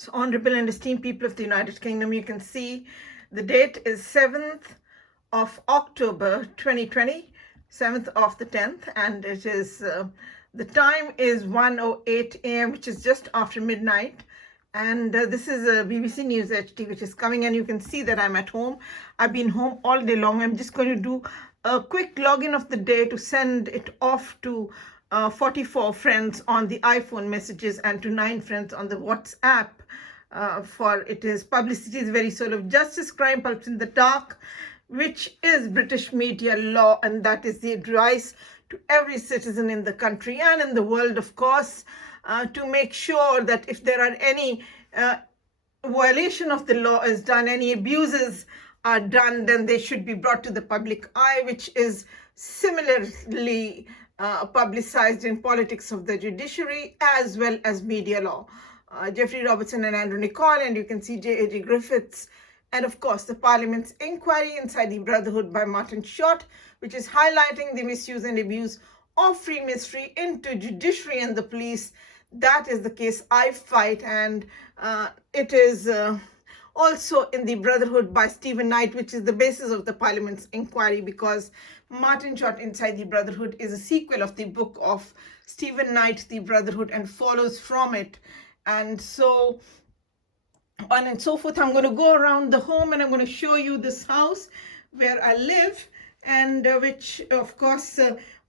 So, honorable and esteemed people of the United Kingdom, you can see the date is 7th of October 2020, 7th of the 10th, and it is the time is 1:08 a.m., which is just after midnight. And this is BBC News HD, which is coming, and you can see that I'm at home. I've been home all day long. I'm just going to do a quick login of the day to send it off to 44 friends on the iPhone messages and to 9 friends on the WhatsApp. For it is Publicity's very soul of justice, crime pulps in the dark, which is British media law, and that is the advice to every citizen in the country and in the world, of course, to make sure that if there are any violation of the law is done, any abuses are done, then they should be brought to the public eye, which is similarly publicized in politics of the judiciary as well as media law. Jeffrey Robertson and Andrew Nicol, and you can see J.A.G. Griffiths, and of course the Parliament's inquiry inside the Brotherhood by Martin Short, which is highlighting the misuse and abuse of free ministry into judiciary and the police. That is the case I fight, and it is also in the Brotherhood by Stephen Knight, which is the basis of the Parliament's inquiry, because Martin Short inside the Brotherhood is a sequel of the book of Stephen Knight, The Brotherhood, and follows from it. And so on and so forth. I'm going to go around the home and I'm going to show you this house where I live, and which of course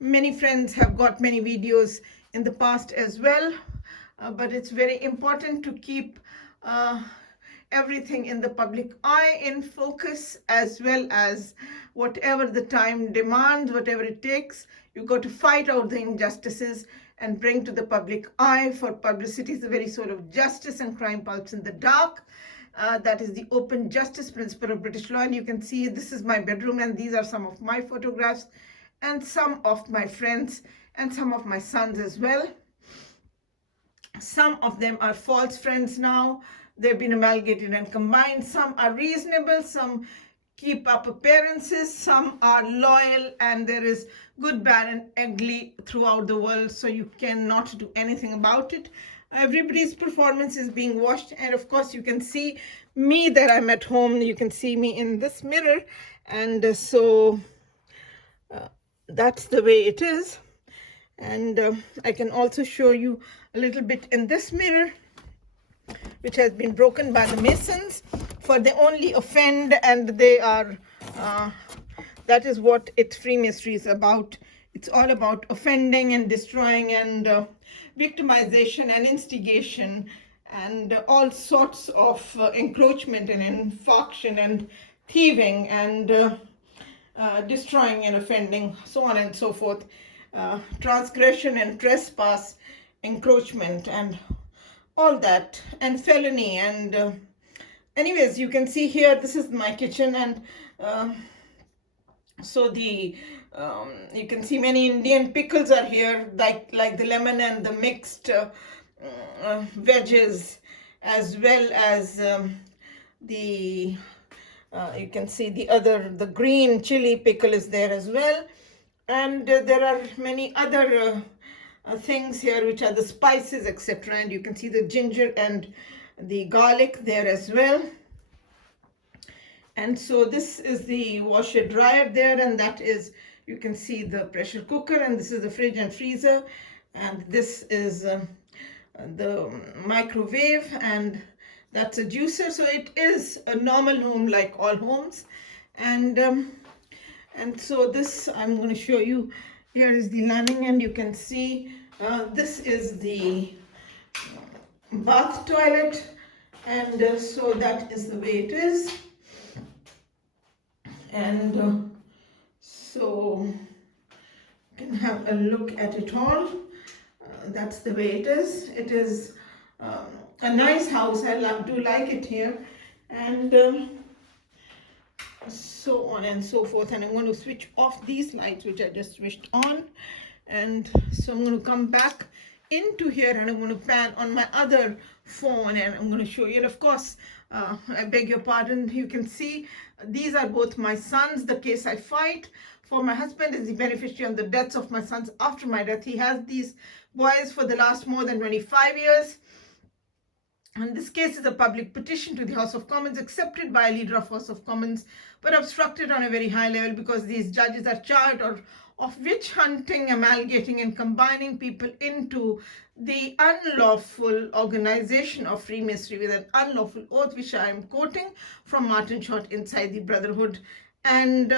many friends have got many videos in the past as well, but it's very important to keep everything in the public eye, in focus, as well as whatever the time demands, whatever it takes, you got to fight out the injustices and bring to the public eye. For Publicity is the very soul of justice and crime pulps in the dark. That is the open justice principle of British law. And you can see this is my bedroom, and these are some of my photographs and some of my friends and some of my sons as well. Some of them are false friends now. They've been amalgamated and combined. Some are reasonable, some keep up appearances, some are loyal, and there is good, bad, and ugly throughout the world, so you cannot do anything about it. Everybody's performance is being watched, and of course you can see me that I'm at home. You can see me in this mirror, and so that's the way it is. And I can also show you a little bit in this mirror, which has been broken by the Masons, for they only offend, and they are, that is what its free ministry is about. It's all about offending and destroying and victimization and instigation and all sorts of encroachment and infarction and thieving and destroying and offending, so on and so forth, transgression and trespass, encroachment and all that, and felony. And anyways, you can see here, this is my kitchen, and so the you can see many Indian pickles are here, like the lemon and the mixed veggies, as well as the you can see the green chili pickle is there as well. And there are many other things here, which are the spices, etc. And you can see the ginger and the garlic there as well. And so this is the washer dryer there, and that is, you can see the pressure cooker, and this is the fridge and freezer, and this is the microwave, and that's a juicer. So it is a normal home like all homes. And so this, I'm going to show you, here is the lining, and you can see this is the bath toilet, and so that is the way it is. And so you can have a look at it all. That's the way it is. It is a nice house. I do like it here, and so on and so forth. And I'm going to switch off these lights, which I just switched on, and so I'm going to come back into here, and I'm going to pan on my other phone, and I'm going to show you. And of course, I beg your pardon, you can see these are both my sons, the case I fight. For my husband is the beneficiary on the deaths of my sons after my death. He has these boys for the last more than 25 years. And this case is a public petition to the House of Commons accepted by a leader of House of Commons, but obstructed on a very high level because these judges are charged of witch hunting, amalgamating and combining people into the unlawful organization of Freemasonry with an unlawful oath, which I am quoting from Martin Short Inside the Brotherhood. And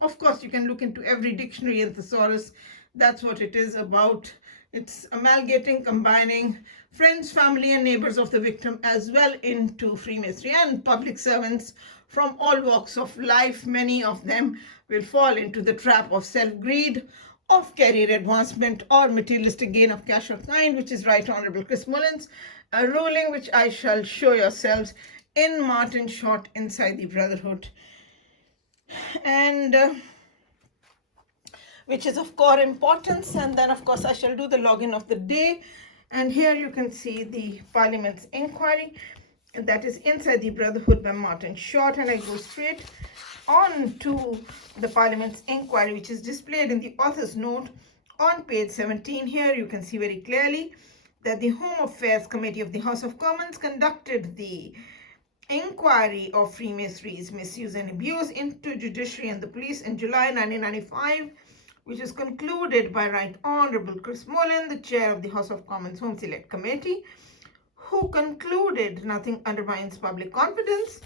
of course, you can look into every dictionary and thesaurus. That's what it is about. It's amalgamating, combining friends, family, and neighbors of the victim as well into Freemasonry, and public servants from all walks of life. Many of them will fall into the trap of self-greed, of career advancement, or materialistic gain of cash or kind, which is Right Honorable Chris Mullins, a ruling which I shall show yourselves in Martin Short Inside the Brotherhood, and which is of core importance. And then of course I shall do the login of the day, and here you can see the Parliament's inquiry, that is Inside the Brotherhood by Martin Short, and I go straight on to the Parliament's inquiry, which is displayed in the author's note on page 17. Here you can see very clearly that the Home Affairs Committee of the House of Commons conducted the inquiry of Freemasonry's misuse and abuse into judiciary and the police in July 1995, which is concluded by Right Honorable Chris Mullins, the chair of the House of Commons Home Select Committee, who concluded nothing undermines public confidence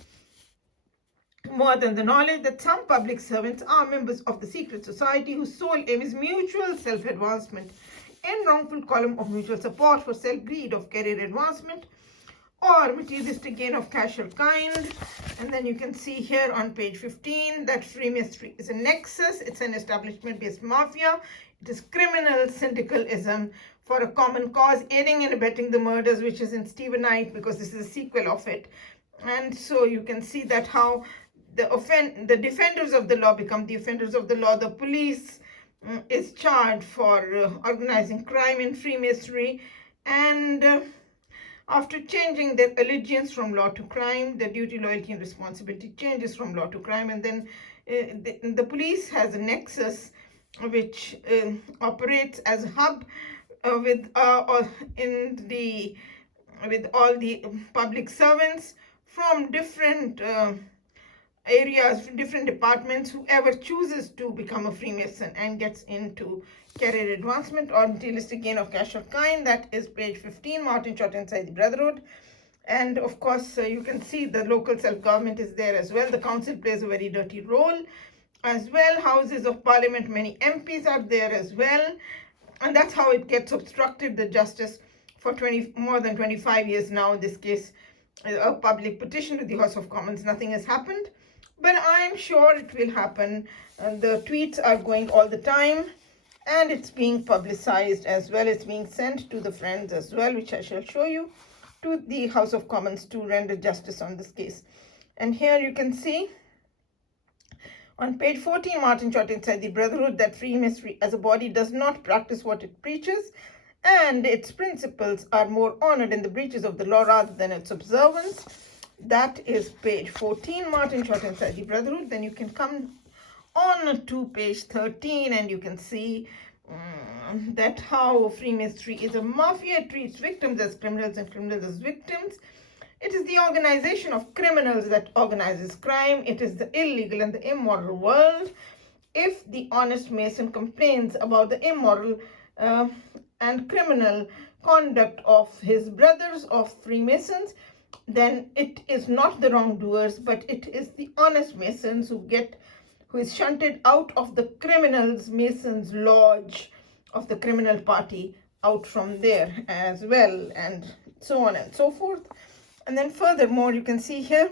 more than the knowledge that some public servants are members of the secret society whose sole aim is mutual self-advancement in wrongful column of mutual support for self-greed of career advancement or materialistic gain of cash or kind. And then you can see here on page 15 that Freemasonry is a nexus. It's an establishment-based mafia. It is criminal syndicalism for a common cause, aiding and abetting the murders, which is in Stephenite, because this is a sequel of it. And so you can see that how the defenders of the law become the offenders of the law. The police is charged for organizing crime in Freemasonry, and after changing their allegiance from law to crime, their duty, loyalty, and responsibility changes from law to crime. And then the police has a nexus which operates as a hub with all the public servants from different areas, different departments. Whoever chooses to become a Freemason and gets into career advancement or materialistic gain of cash or kind. That is page 15, Martin Short Inside the Brotherhood. And of course, you can see the local self-government is there as well. The council plays a very dirty role as well. Houses of Parliament, many MPs are there as well. And that's how it gets obstructed, the justice, for more than 25 years now. In this case, a public petition to the House of Commons. Nothing has happened, but I'm sure it will happen. The tweets are going all the time, and it's being publicized as well. It's being sent to the friends as well, which I shall show you, to the House of Commons to render justice on this case. And here you can see on page 14, Martin Short Inside the Brotherhood, that Freemasonry as a body does not practice what it preaches, and its principles are more honored in the breaches of the law rather than its observance. That is page 14, Martin Short Inside the Brotherhood. Then you can come on to page 13, and you can see that how Freemasonry is a mafia. It treats victims as criminals and criminals as victims. It is the organization of criminals that organizes crime. It is the illegal and the immoral world. If the honest Mason complains about the immoral and criminal conduct of his brothers of Freemasons, then it is not the wrongdoers, but it is the honest Masons who is shunted out of the criminals Masons lodge of the criminal party, out from there as well, and so on and so forth. And then furthermore, you can see here,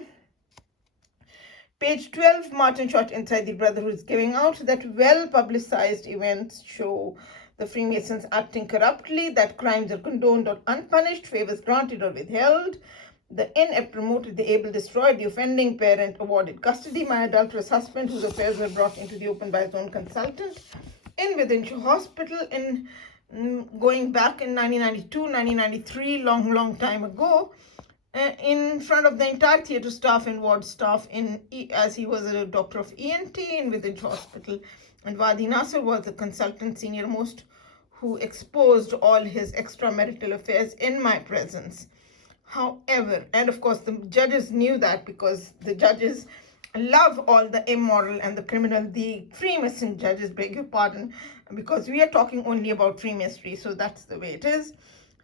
page 12, Martin Short Inside the Brotherhood is giving out that well-publicized events show the Freemasons acting corruptly, that crimes are condoned or unpunished, favors granted or withheld, the inept promoted, the able destroyed, the offending parent awarded custody, my adulterous husband whose affairs were brought into the open by his own consultant in Wythenshawe Hospital in going back in 1992, 1993, long time ago, in front of the entire theatre staff and ward staff, as he was a doctor of ENT in Wythenshawe Hospital. And Wadi Nasser was the consultant senior most who exposed all his extramarital affairs in my presence. However, and of course the judges knew that, because the judges love all the immoral and the criminal, the Freemason judges, beg your pardon, because we are talking only about Freemasonry, so that's the way it is.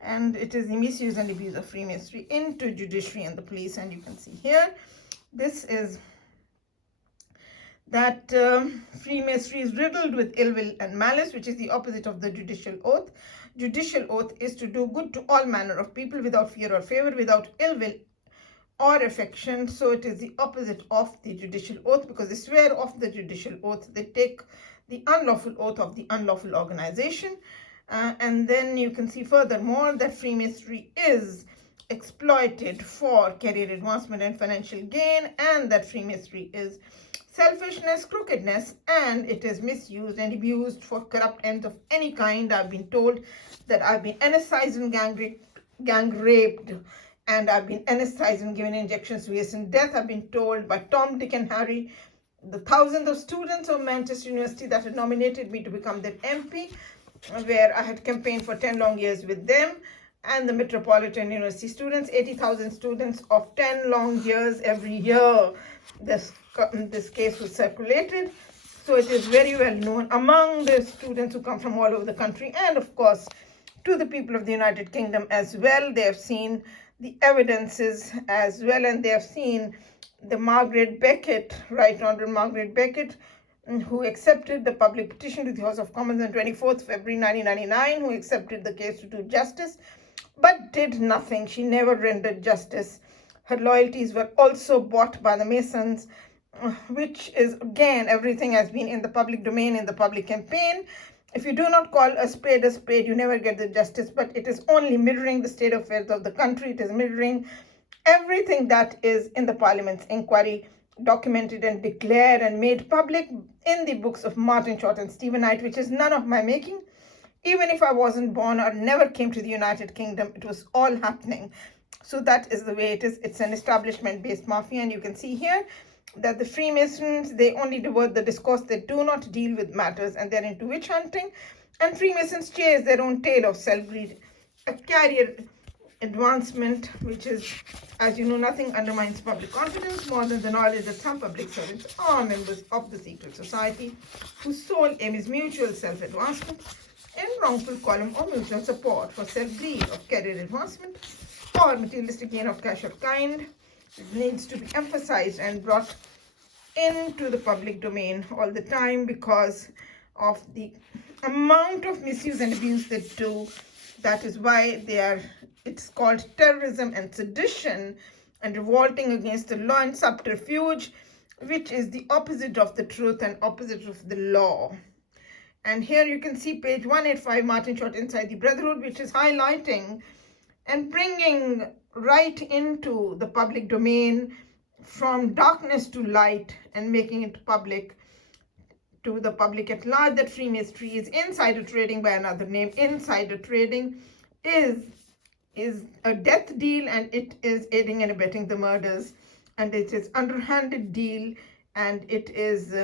And it is the misuse and abuse of Freemasonry into judiciary and the police. And you can see here, this is that Freemasonry is riddled with ill will and malice, which is the opposite of the judicial oath. Judicial oath is to do good to all manner of people without fear or favor, without ill will or affection. So it is the opposite of the judicial oath, because they swear off the judicial oath, they take the unlawful oath of the unlawful organization. And then you can see furthermore that Freemasonry is exploited for career advancement and financial gain, and that Freemasonry is selfishness, crookedness, and it is misused and abused for corrupt ends of any kind. I've been told that I've been anesthetized and gang raped, and I've been anesthetized and given injections to hasten death. I've been told by Tom, Dick, and Harry, the thousands of students of Manchester University that had nominated me to become their MP, where I had campaigned for 10 long years with them, and the Metropolitan University students, 80,000 students of 10 long years every year. This case was circulated, so it is very well known among the students who come from all over the country, and of course to the people of the United Kingdom as well. They have seen the evidences as well, and they have seen the Margaret Beckett, Right Honourable Margaret Beckett, who accepted the public petition to the House of Commons on 24th February 1999, who accepted the case to do justice, but did nothing. She never rendered justice. Her loyalties were also bought by the Masons, which is, again, everything has been in the public domain, in the public campaign. If you do not call a spade, you never get the justice, but it is only mirroring the state of affairs of the country. It is mirroring everything that is in the Parliament's inquiry, documented and declared and made public in the books of Martin Short and Stephen Knight, which is none of my making. Even if I wasn't born or never came to the United Kingdom, it was all happening. So that is the way it is. It's an establishment-based mafia, and you can see here that the Freemasons, they only divert the discourse, they do not deal with matters, and they're into witch hunting. And Freemasons chase their own tail of self-greed, a career advancement, which is, as you know, nothing undermines public confidence more than the knowledge that some public servants are members of the secret society, whose sole aim is mutual self-advancement in wrongful column or mutual support for self-greed of career advancement or materialistic gain of cash or kind. It needs to be emphasized and brought into the public domain all the time because of the amount of misuse and abuse they do. That is why it's called terrorism and sedition and revolting against the law and subterfuge, which is the opposite of the truth and opposite of the law. And here you can see page 185, Martin Short Inside the Brotherhood, which is highlighting and bringing right into the public domain from darkness to light and making it public to the public at large that Freemasonry is insider trading. By another name, insider trading is a death deal, and it is aiding and abetting the murders, and it is underhanded deal, and it is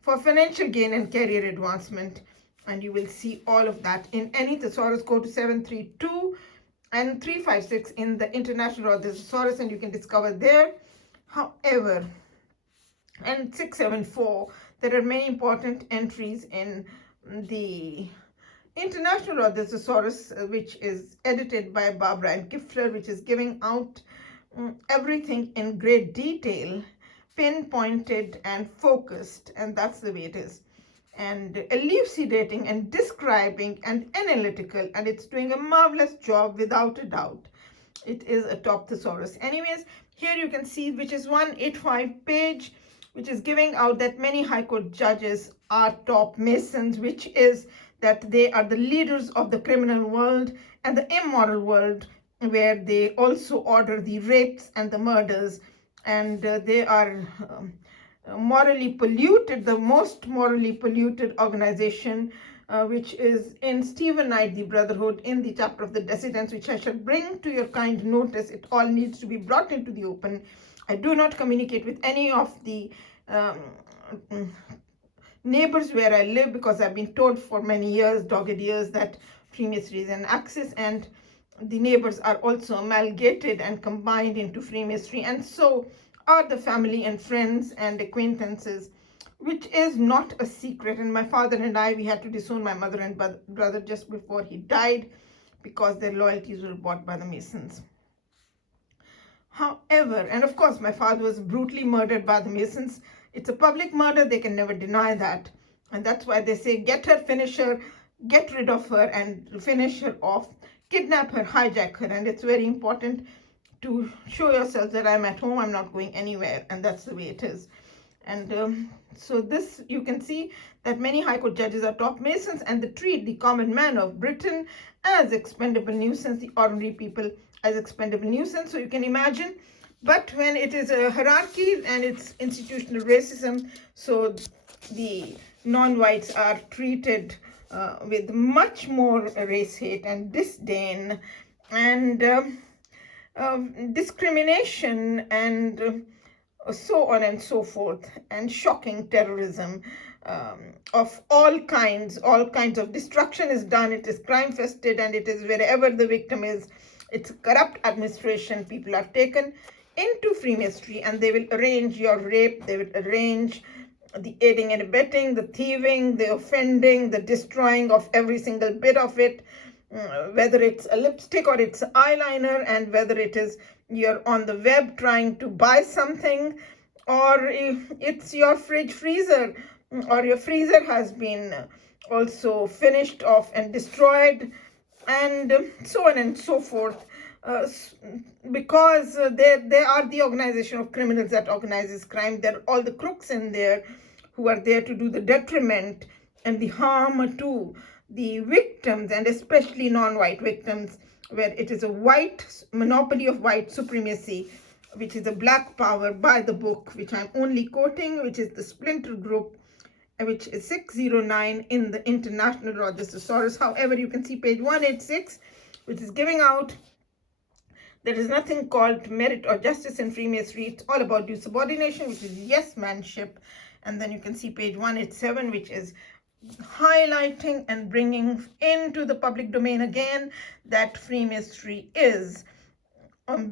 for financial gain and career advancement. And you will see all of that in any thesaurus. Go to 732 and 356 in the International Raw Thesaurus, and you can discover there. However, and 674, there are many important entries in the International Raw Thesaurus, which is edited by Barbara and Kiffler, which is giving out everything in great detail, pinpointed and focused, and that's the way it is, and elucidating and describing and analytical, and it's doing a marvelous job without a doubt. It is a top thesaurus. Anyways, here you can see, which is 185 page, which is giving out that many High Court judges are top Masons, which is that they are the leaders of the criminal world and the immoral world, where they also order the rapes and the murders, and they are morally polluted, the most morally polluted organization, which is in Stephen Knight, the Brotherhood, in the chapter of the Dissidents, which I shall bring to your kind notice. It all needs to be brought into the open. I do not communicate with any of the neighbors where I live, because I've been told for many years, dogged years, that Freemasonry is an axis, and the neighbors are also amalgamated and combined into Freemasonry, and so are the family and friends and acquaintances, which is not a secret. And my father and I, we had to disown my mother and brother just before he died because their loyalties were bought by the Masons. However, and of course, my father was brutally murdered by the Masons. It's a public murder. They can never deny that. And that's why they say, get her, finish her, get rid of her and finish her off, kidnap her, hijack her. And it's very important to show yourself that I'm at home, I'm not going anywhere. And that's the way it is. And so this, you can see that many High Court judges are top Masons, and they treat the common man of Britain as expendable nuisance, the ordinary people as expendable nuisance. So you can imagine, but when it is a hierarchy and it's institutional racism, so the non-whites are treated with much more race hate and disdain and discrimination and so on and so forth, and shocking terrorism of all kinds of destruction is done. It is crime fested, and it is wherever the victim is, it's corrupt administration. People are taken into Freemasonry, and they will arrange your rape, they will arrange the aiding and abetting, the thieving, the offending, the destroying of every single bit of it, whether it's a lipstick or it's eyeliner, and whether it is you're on the web trying to buy something, or it's your fridge freezer, or your freezer has been also finished off and destroyed, and so on and so forth, because they are the organization of criminals that organizes crime. They're all the crooks in there who are there to do the detriment and the harm to the victims, and especially non-white victims, where it is a white monopoly of white supremacy, which is a black power by the book, which I'm only quoting, which is the Splinter Group, which is 609 in the International Rogers Thesaurus. However, you can see page 186, which is giving out there is nothing called merit or justice in Freemasonry. It's all about due subordination, which is yes-manship. And then you can see page 187, which is highlighting and bringing into the public domain again that Freemasonry is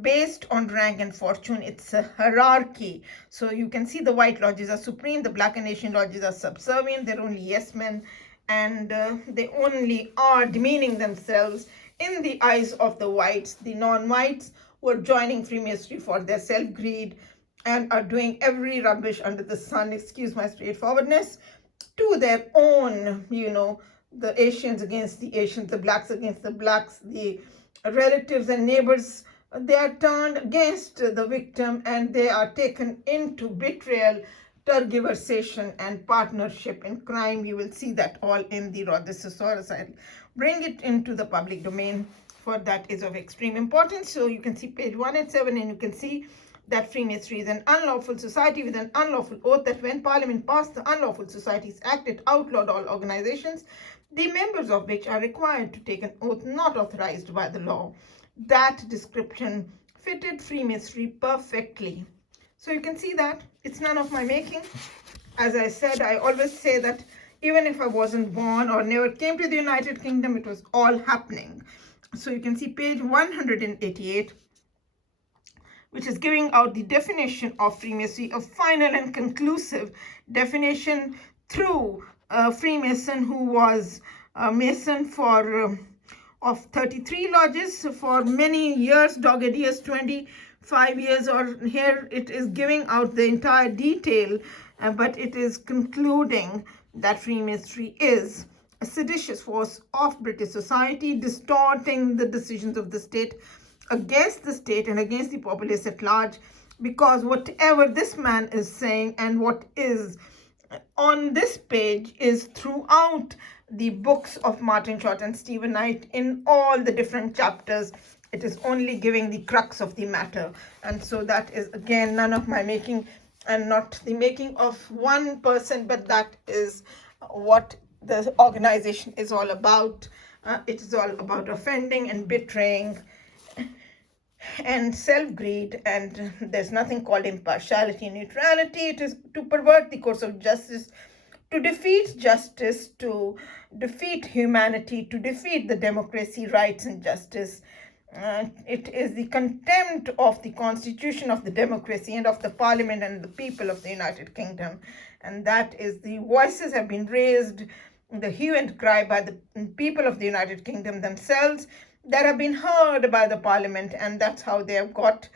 based on rank and fortune. It's a hierarchy. So you can see the white lodges are supreme, the black and Asian lodges are subservient, they're only yes men, and they only are demeaning themselves in the eyes of the whites, the non-whites, who are joining Freemasonry for their self-greed and are doing every rubbish under the sun, excuse my straightforwardness, to their own, the Asians against the Asians, the blacks against the blacks, the relatives and neighbors, they are turned against the victim, and they are taken into betrayal, tergiversation, and partnership in crime. You will see that all in the Rogers Thesaurus. I'll bring it into the public domain, for that is of extreme importance. So you can see page 187, and you can see that Freemasonry is an unlawful society with an unlawful oath, that when Parliament passed the Unlawful Societies Act, it outlawed all organizations, the members of which are required to take an oath not authorized by the law. That description fitted Freemasonry perfectly. So you can see that it's none of my making. As I said, I always say that even if I wasn't born or never came to the United Kingdom, it was all happening. So you can see page 188, which is giving out the definition of Freemasonry, a final and conclusive definition through a Freemason who was a Mason for of 33 lodges for many years, dogged years, 25 years, or here it is giving out the entire detail, but it is concluding that Freemasonry is a seditious force of British society, distorting the decisions of the state against the state and against the populace at large, because whatever this man is saying and what is on this page is throughout the books of Martin Short and Stephen Knight in all the different chapters. It is only giving the crux of the matter. And so that is, again, none of my making and not the making of one person, but that is what the organization is all about. It is all about offending and betraying and self-greed, and there's nothing called impartiality and neutrality. It is to pervert the course of justice, to defeat justice, to defeat humanity, to defeat the democracy, rights, and justice. It is the contempt of the constitution of the democracy and of the parliament and the people of the United Kingdom. And that is the voices have been raised, the hue and cry by the people of the United Kingdom themselves that have been heard by the parliament, and that's how they have got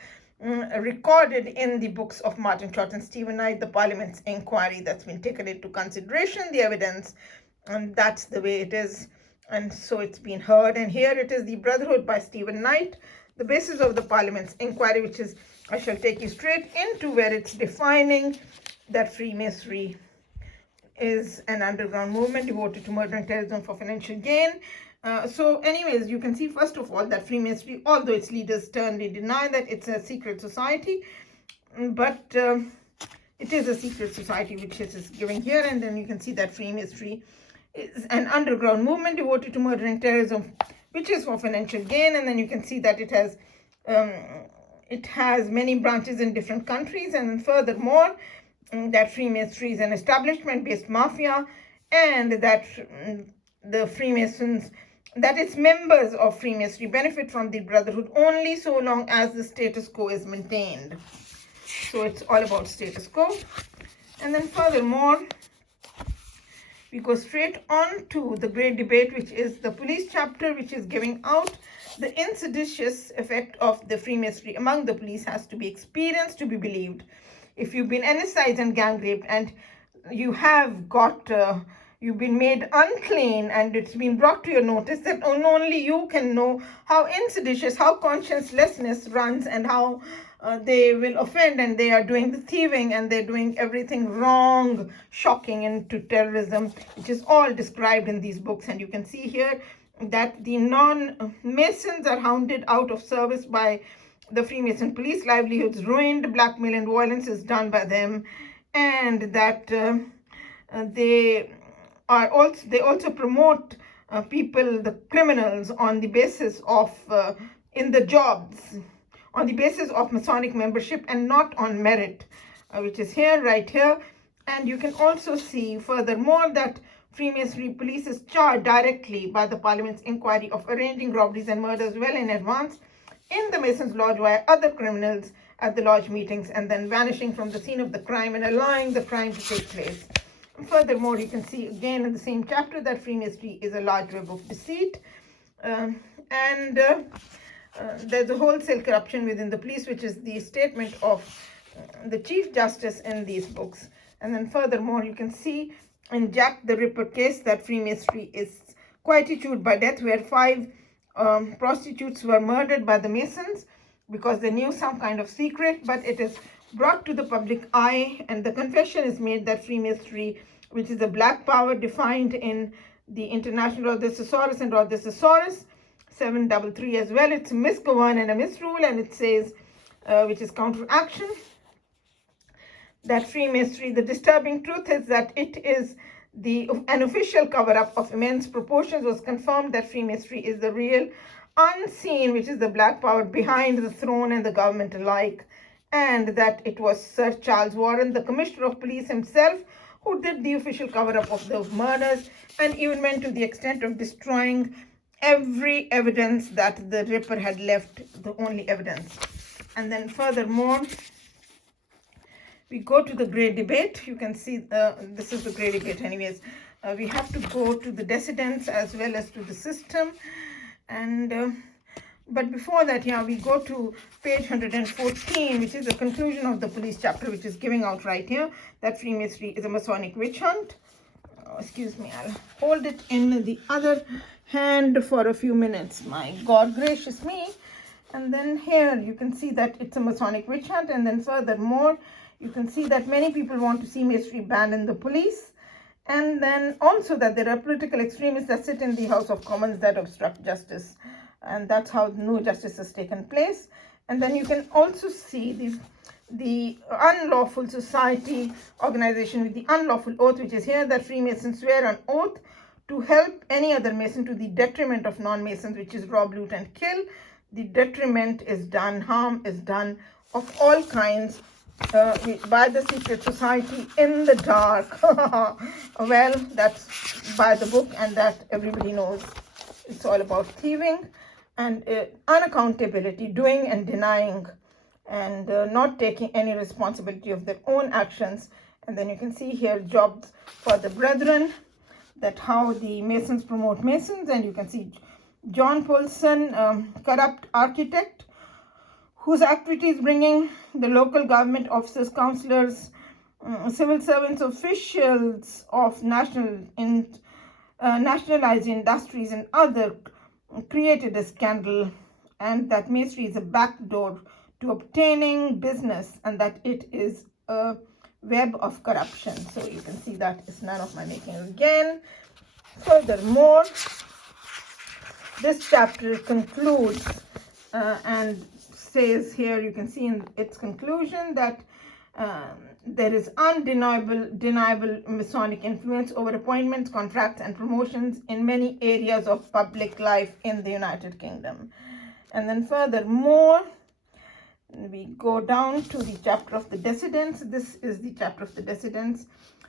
recorded in the books of Martin Short and Stephen Knight, the parliament's inquiry that's been taken into consideration, the evidence, and that's the way it is. And so it's been heard. And here it is, the Brotherhood by Stephen Knight, the basis of the Parliament's inquiry, which is, I shall take you straight into where it's defining that Freemasonry is an underground movement devoted to murder and terrorism for financial gain. So anyways, you can see first of all that Freemasonry, although its leaders sternly deny that it's a secret society, but it is a secret society, which is giving here. And then you can see that Freemasonry is an underground movement devoted to murder and terrorism, which is for financial gain. And then you can see that it has many branches in different countries. And then furthermore, that Freemasonry is an establishment-based mafia, and that the Freemasons, that its members of Freemasonry benefit from the Brotherhood only so long as the status quo is maintained. So it's all about status quo. And then furthermore, we go straight on to the great debate, which is the police chapter, which is giving out the insidious effect of the Freemasonry among the police has to be experienced to be believed. If you've been anesthetic and gang raped, and you have got you've been made unclean, and it's been brought to your notice that only you can know how insidious, how consciencelessness runs, and how they will offend, and they are doing the thieving, and they're doing everything wrong, shocking into terrorism, which is all described in these books. And you can see here that the non-Masons are hounded out of service by the Freemason police, livelihoods ruined, blackmail and violence is done by them, and that they also promote people, the criminals, on the basis of in the jobs, on the basis of Masonic membership and not on merit, which is here, right here. And you can also see furthermore that Freemasonry police is charged directly by the Parliament's inquiry of arranging robberies and murders well in advance in the Masons' lodge via other criminals at the lodge meetings, and then vanishing from the scene of the crime and allowing the crime to take place. And furthermore, you can see again in the same chapter that Freemasonry is a large web of deceit, and there's a wholesale corruption within the police, which is the statement of the Chief Justice in these books. And then furthermore, you can see in Jack the Ripper case that Freemasonry is quite issued by death, where 5 prostitutes were murdered by the Masons because they knew some kind of secret, but it is brought to the public eye, and the confession is made that Freemasonry, which is the black power defined in the International Order Thesaurus and Order Thesaurus 733 as well, it's misgovern and a misrule, and it says, which is counteraction, that Freemasonry, the disturbing truth is that it is an official cover-up of immense proportions was confirmed that Freemasonry is the real unseen, which is the black power behind the throne and the government alike, and that it was Sir Charles Warren, the Commissioner of Police himself, who did the official cover-up of those murders, and even went to the extent of destroying every evidence that the Ripper had left, the only evidence. And then furthermore, we go to the great debate. You can see this is the great debate anyways. We have to go to the dissidents as well as to the system. And but before that, we go to page 114, which is the conclusion of the police chapter, which is giving out right here that Freemasonry is a Masonic witch hunt. Excuse me, I'll hold it in the other hand for a few minutes. My God gracious me. And then here you can see that it's a Masonic witch hunt. And then furthermore, you can see that many people want to see Masonry banned in the police. And then also that there are political extremists that sit in the House of Commons that obstruct justice. And that's how no justice has taken place. And then you can also see the unlawful society organization with the unlawful oath, which is here, that Freemasons swear on oath to help any other Mason to the detriment of non-Masons, which is rob, loot, and kill. The detriment is done, harm is done of all kinds by the secret society in the dark. Well, that's by the book, and that everybody knows. It's all about thieving. and unaccountability, doing and denying, and not taking any responsibility of their own actions. And then you can see here jobs for the brethren, that how the Masons promote Masons. And you can see John Paulson, corrupt architect, whose activities bringing the local government officers, councillors, civil servants, officials of nationalized industries and other created a scandal, and that masonry is a backdoor to obtaining business, and that it is a web of corruption. So you can see that is none of my making again. Furthermore, this chapter concludes and says here, you can see in its conclusion that there is deniable Masonic influence over appointments, contracts, and promotions in many areas of public life in the United Kingdom. And then furthermore, we go down to the chapter of the dissidents. This is the chapter of the dissidents.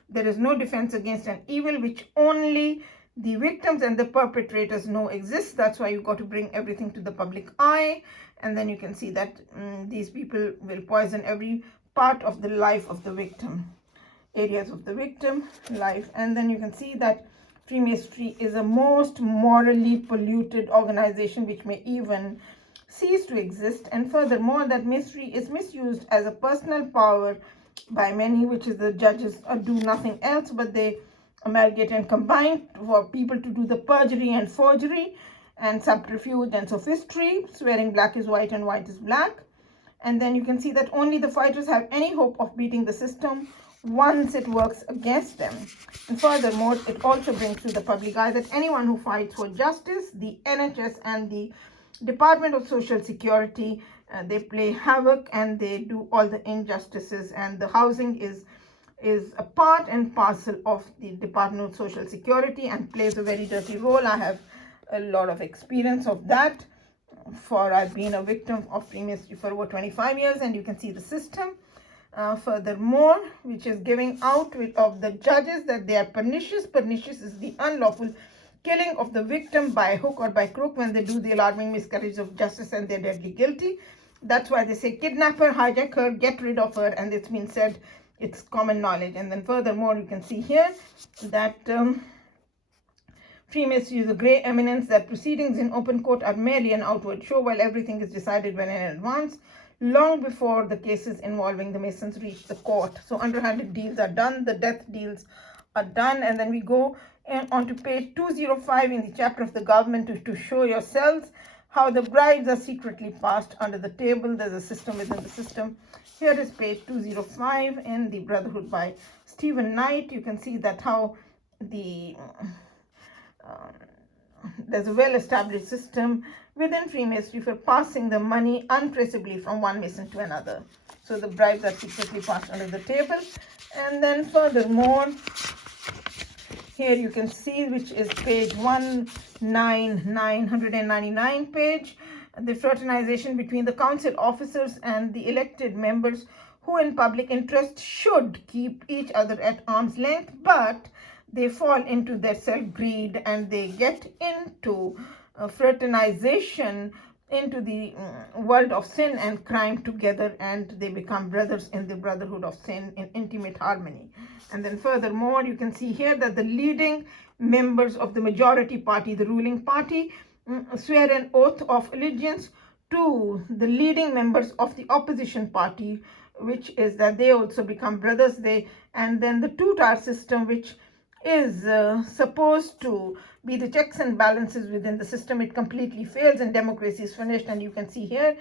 There is no defense against an evil which only the victims and the perpetrators know exists. That's why you've got to bring everything to the public eye. And then you can see that these people will poison every part of the life of the victim, areas of the victim life. And then you can see that Freemasonry is a most morally polluted organization which may even cease to exist. And furthermore, that Masonry is misused as a personal power by many, which is the judges do nothing else but they amalgamate and combine for people to do the perjury and forgery and subterfuge and sophistry, swearing black is white and white is black. And then you can see that only the fighters have any hope of beating the system once it works against them. And furthermore, it also brings to the public eye that anyone who fights for justice, the NHS and the Department of Social Security, they play havoc and they do all the injustices, and the housing is a part and parcel of the Department of Social Security and plays a very dirty role. I have a lot of experience of that, for I've been a victim of Freemasonry for over 25 years, and you can see the system. Furthermore, which is giving out of the judges that they are pernicious. Pernicious is the unlawful killing of the victim by hook or by crook when they do the alarming miscarriage of justice and they're deadly guilty. That's why they say kidnap her, hijack her, get rid of her, and it's been said, it's common knowledge. And then furthermore, you can see here that Freemasonry is a grey eminence, that proceedings in open court are merely an outward show, while everything is decided well in advance, long before the cases involving the Masons reach the court. So underhanded deals are done, the death deals are done. And then we go on to page 205 in the chapter of the government to show yourselves how the bribes are secretly passed under the table. There's a system within the system. Here is page 205 in the Brotherhood by Stephen Knight. You can see that how the there's a well-established system within Freemasonry for passing the money untraceably from one Mason to another. So the bribes are secretly passed under the table. And then furthermore, here you can see, which is page 199 page, the fraternization between the council officers and the elected members who in public interest should keep each other at arm's length, but they fall into their self-greed and they get into fraternization into the world of sin and crime together, and they become brothers in the brotherhood of sin in intimate harmony. And then furthermore, you can see here that the leading members of the majority party, the ruling party, swear an oath of allegiance to the leading members of the opposition party, which is that they also become brothers. And then the two-tier system, which is supposed to be the checks and balances within the system, it completely fails and democracy is finished. And you can see here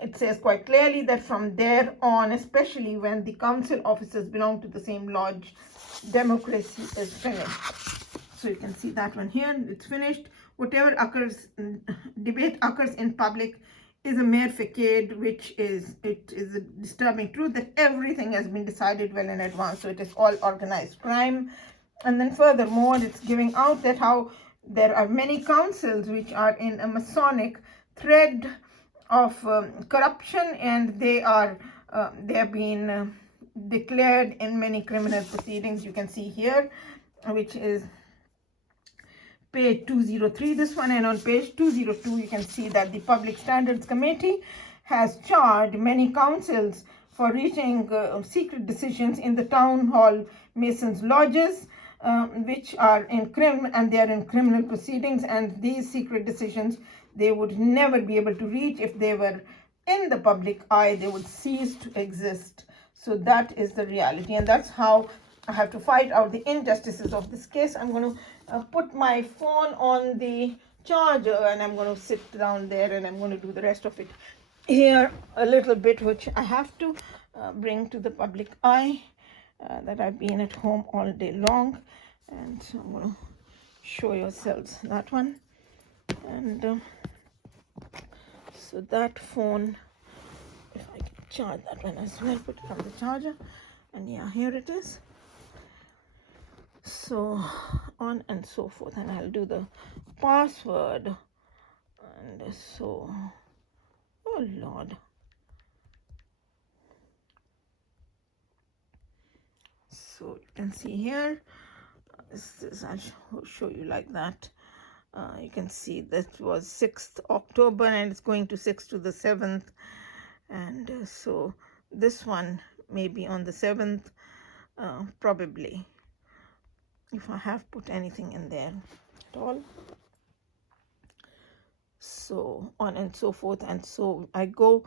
it says quite clearly that from there on, especially when the council officers belong to the same lodge, democracy is finished. So you can see that one here, it's finished. Whatever debate occurs in public is a mere facade, which is a disturbing truth that everything has been decided well in advance. So it is all organized crime. And then furthermore, it's giving out that how there are many councils which are in a Masonic thread of corruption, and they have been declared in many criminal proceedings. You can see here, which is page 203, this one, and on page 202 you can see that the Public Standards Committee has charged many councils for reaching secret decisions in the town hall masons lodges, which are in they are in criminal proceedings, and these secret decisions they would never be able to reach. If they were in the public eye, they would cease to exist. So that is the reality, and that's how I have to fight out the injustices of this case. I'm going to put my phone on the charger, and I'm going to sit down there, and I'm going to do the rest of it here a little bit, which I have to bring to the public eye, that I've been at home all day long. And so I'm going to show yourselves that one. And so that phone, if I can charge that one as well, put it on the charger, and yeah, here it is. So on and so forth, and I'll do the password. And so, oh Lord, so you can see here, I'll show you like that. You can see that was 6th October, and it's going to 6th to the 7th, and so this one may be on the 7th, probably, if I have put anything in there at all. So on and so forth, and so I go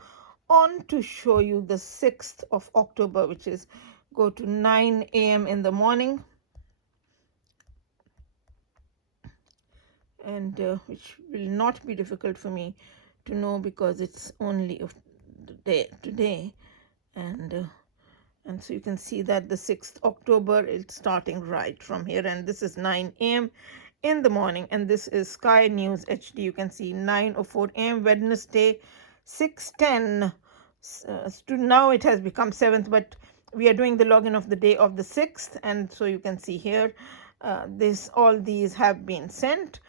on to show you the 6th of October, which is go to 9 a.m. in the morning, and which will not be difficult for me to know because it's only of the day today, and so you can see that the 6th October, it's starting right from here, and this is 9 a.m. in the morning, and this is Sky News HD. You can see 9:04 a.m. Wednesday, 6:10. To now it has become 7th, but we are doing the login of the day of the 6th, and so you can see here, all these have been sent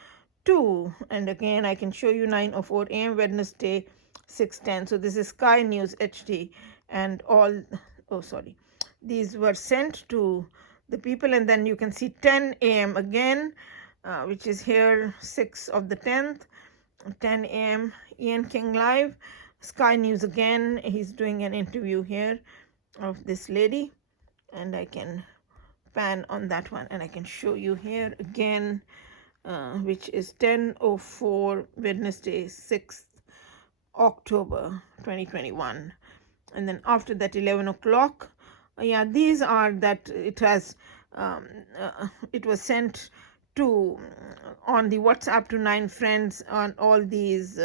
to, and again I can show you 9:04 a.m. Wednesday, 6:10. So this is Sky News HD, and all, oh sorry, these were sent to the people, and then you can see 10 a.m. again, which is here 6th of the 10th, 10 a.m. Ian King live, Sky News again. He's doing an interview here of this lady, and I can pan on that one, and I can show you here again, which is 10:04 Wednesday, 6th October 2021. And then after that 11 o'clock, yeah, these are that it has it was sent to on the WhatsApp to 9 friends on all these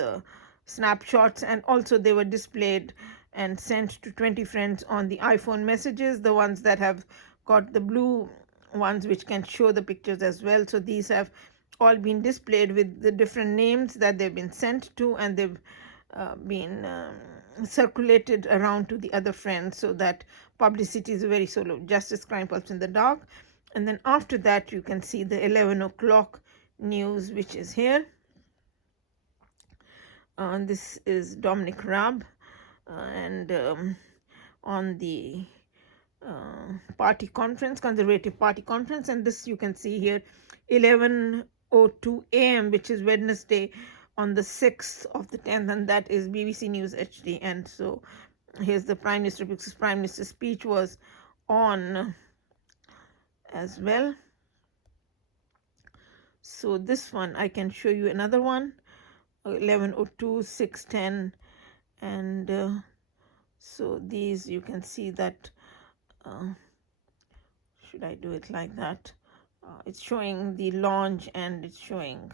snapshots, and also they were displayed and sent to 20 friends on the iPhone messages, the ones that have got the blue ones which can show the pictures as well. So these have all been displayed with the different names that they've been sent to, and they've been circulated around to the other friends, so that publicity is very solo. Justice, Crime Pulse in the Dark. And then after that you can see the 11 o'clock news, which is here. This is Dominic Raab, and on the party conference, Conservative Party conference, and this you can see here 11:02 a.m., which is Wednesday on the 6th of the 10th, and that is BBC News HD. And so here's the Prime Minister, because Prime Minister's speech was on as well. So this one I can show you another one, 11:02, 6:10, and so these you can see that, should I do it like that? It's showing the launch, and it's showing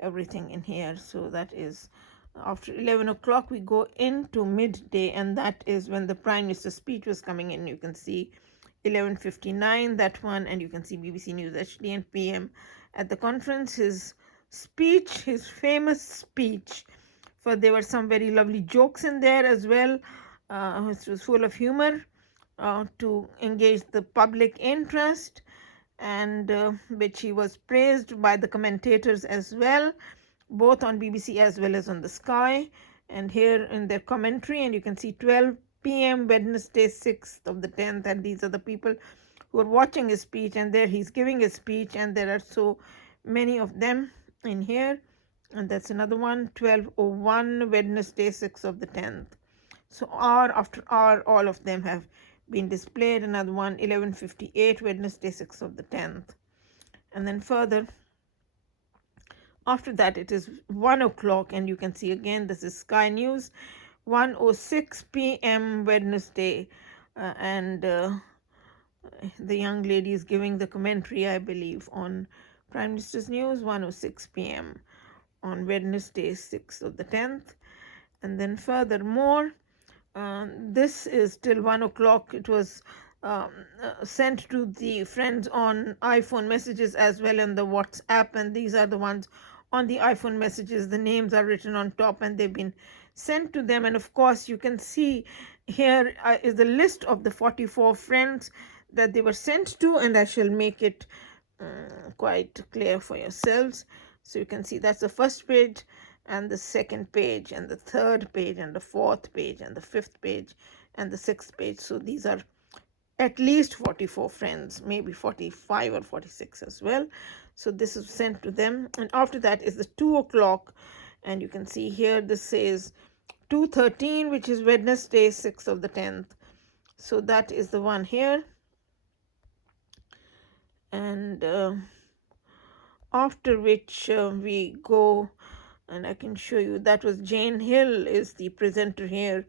everything in here. So that is after 11 o'clock we go into midday, and that is when the Prime Minister's speech was coming in. You can see 11:59, that one, and you can see BBC News HD and PM at the conference. His speech, his famous speech, for there were some very lovely jokes in there as well, which was full of humor, to engage the public interest, and which he was praised by the commentators as well, both on BBC as well as on the Sky, and here in their commentary. And you can see 12 p.m. Wednesday, 6th of the 10th, and these are the people who are watching his speech, and there he's giving his speech, and there are so many of them in here. And that's another one, 12:01 Wednesday 6th of the 10th. So hour after hour all of them have been displayed. Another one, 11:58 Wednesday 6th of the 10th. And then further after that it is 1 o'clock, and you can see again this is Sky News, 1:06 p.m. Wednesday, and the young lady is giving the commentary, I believe, on Prime Minister's News, 1:06 p.m. on Wednesday 6th of the 10th. And then furthermore, this is till 1 o'clock. It was sent to the friends on iPhone messages as well in the WhatsApp, and these are the ones on the iPhone messages. The names are written on top and they've been sent to them. And of course you can see here is the list of the 44 friends that they were sent to, and I shall make it quite clear for yourselves. So you can see that's the first page and the second page and the third page and the fourth page and the fifth page and the sixth page. So these are at least 44 friends, maybe 45 or 46 as well. So this is sent to them. And after that is the 2 o'clock, and you can see here this says 2:13, which is Wednesday 6th of the 10th. So that is the one here. And after which we go, and I can show you, that was Jane Hill is the presenter here,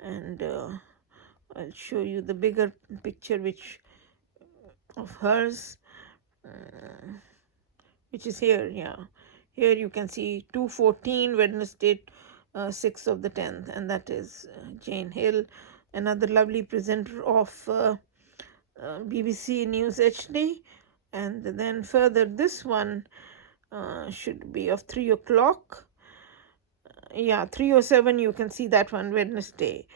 and I'll show you the bigger picture which of hers, which is here. Yeah, here you can see 2:14 Wednesday 6th of the 10th, and that is Jane Hill, another lovely presenter of BBC News HD. And then further this one should be of 3 o'clock. Yeah, 3:07, you can see that one, Wednesday,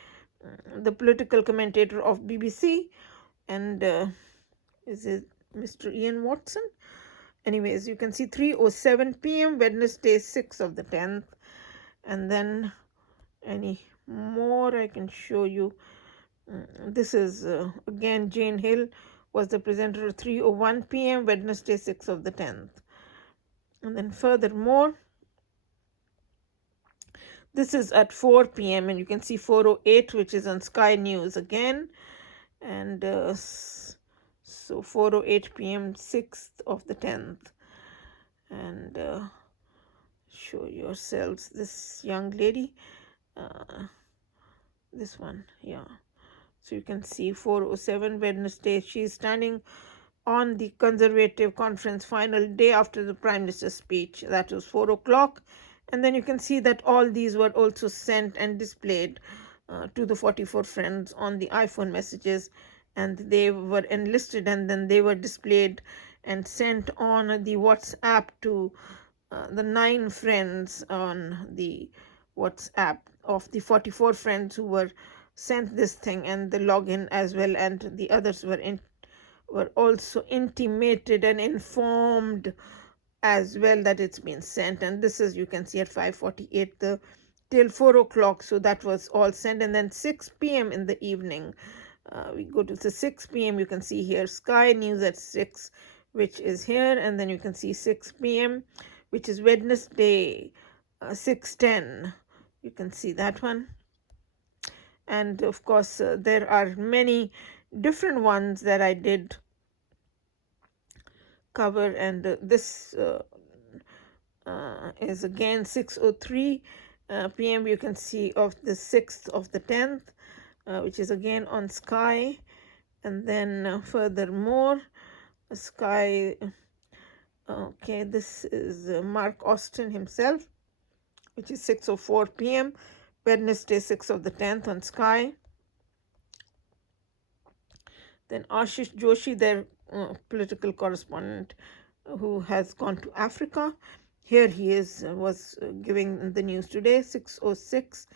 the political commentator of BBC. And is it Mr. Ian Watson? Anyways, you can see 3:07 p.m. Wednesday 6th of the 10th. And then any more I can show you. This is again Jane Hill was the presenter at 3:01 p.m. Wednesday 6th of the 10th. And then furthermore, this is at 4 p.m. and you can see 4:08, which is on Sky News again. And so 4:08 p.m. 6th of the 10th. And show yourselves this young lady, this one, yeah. So you can see 4:07 Wednesday, she's standing on the Conservative conference final day after the Prime Minister's speech. That was 4 o'clock. And then you can see that all these were also sent and displayed to the 44 friends on the iPhone messages, and they were enlisted and then they were displayed and sent on the WhatsApp to the 9 friends on the WhatsApp of the 44 friends who were sent this thing, and the login as well, and the others were also intimated and informed as well that it's been sent. And this is, you can see, at 5:48 till 4 o'clock. So that was all sent. And then 6 p.m. in the evening, we go to the 6 p.m. You can see here Sky News at 6, which is here. And then you can see 6 p.m., which is Wednesday 6:10. You can see that one. And of course there are many different ones that I did cover, and this is again 6:03 p.m. you can see of the 6th of the 10th, which is again on Sky. And then furthermore, Sky, okay, this is Mark Austin himself, which is 6:04 p.m. Wednesday 6th of the 10th on Sky. Then Ashish Joshi, their political correspondent who has gone to Africa. Here he was giving the news today, 6:06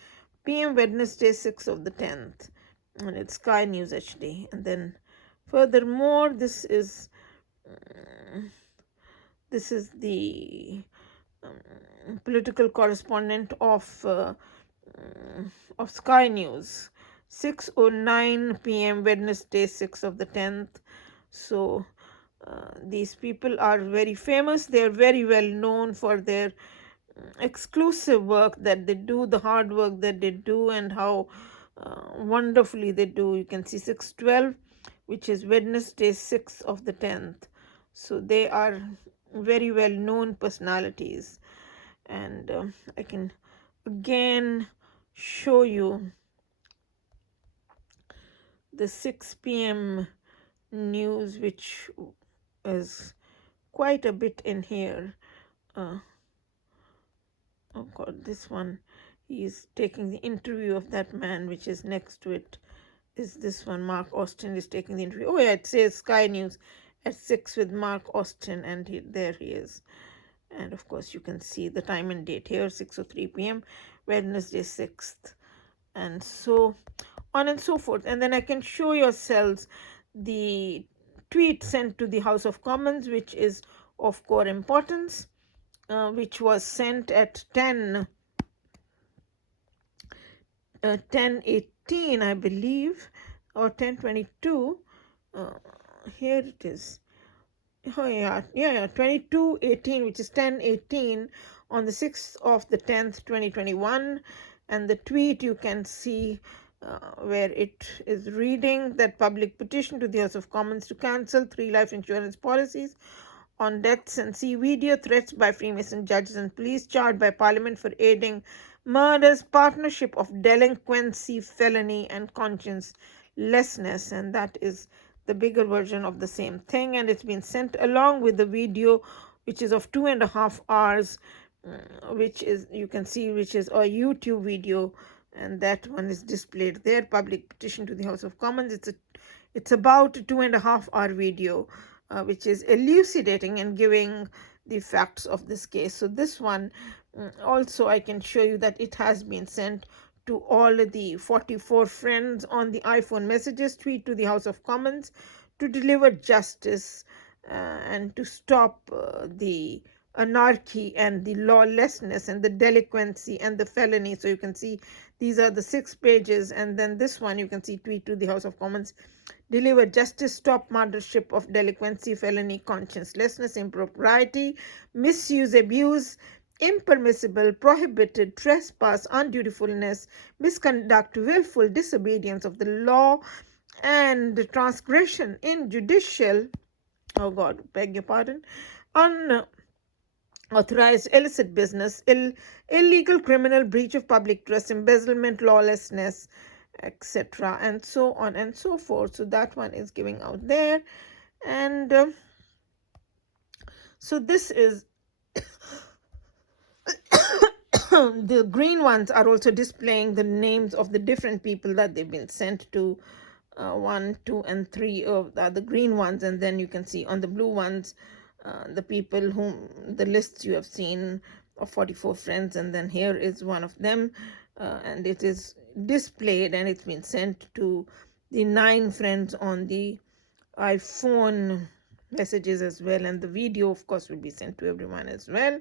p.m. Wednesday 6th of the 10th, and it's Sky News HD. And then furthermore, this is the political correspondent of Sky News, 6:09 p.m. Wednesday 6th of the 10th. So These people are very famous. They are very well known for their exclusive work that they do, the hard work that they do, and how wonderfully they do. You can see 6/12, which is Wednesday, 6th of the 10th. So they are very well known personalities. And I can again show you the 6 p.m. news, which is quite a bit in here. Oh God, this one, he's taking the interview of that man, which is next to it. Is this one? Mark Austin is taking the interview. Oh yeah, it says Sky News at 6 with Mark Austin, and there he is. And of course, you can see the time and date here, 6:03 p.m., Wednesday 6th, and so on and so forth. And then I can show yourselves the tweet sent to the House of Commons, which is of core importance, which was sent at 10:18, I believe, or 10:22. Here it is. Oh yeah, 22:18, which is 10:18 on the 6th of the 10th, 2021. And the tweet, you can see where it is reading that public petition to the House of Commons to cancel 3 life insurance policies on deaths, and see video threats by Freemason judges and police charged by Parliament for aiding murders, partnership of delinquency, felony, and consciencelessness. And that is the bigger version of the same thing, and it's been sent along with the video, which is of 2.5 hours, which is, you can see, which is a YouTube video, and that one is displayed there. Public petition to the House of Commons. It's about a 2.5 hour video, which is elucidating and giving the facts of this case. So this one also, I can show you that it has been sent to all the 44 friends on the iPhone messages. Tweet to the House of Commons to deliver justice and to stop the anarchy and the lawlessness and the delinquency and the felony. So you can see these are the 6 pages, and then this one you can see, tweet to the House of Commons, deliver justice, stop murdership of delinquency, felony, consciencelessness, impropriety, misuse, abuse, impermissible, prohibited, trespass, undutifulness, misconduct, willful disobedience of the law, and transgression in judicial, oh God, beg your pardon, unauthorized illicit business, illegal criminal, breach of public trust, embezzlement, lawlessness, etc., and so on and so forth. So that one is giving out there. And so this is the green ones are also displaying the names of the different people that they've been sent to. 1, 2, and 3 of the green ones, and then you can see on the blue ones the people whom the lists you have seen of 44 friends, and then here is one of them, and it is displayed, and it's been sent to the 9 friends on the iPhone messages as well, and the video of course will be sent to everyone as well.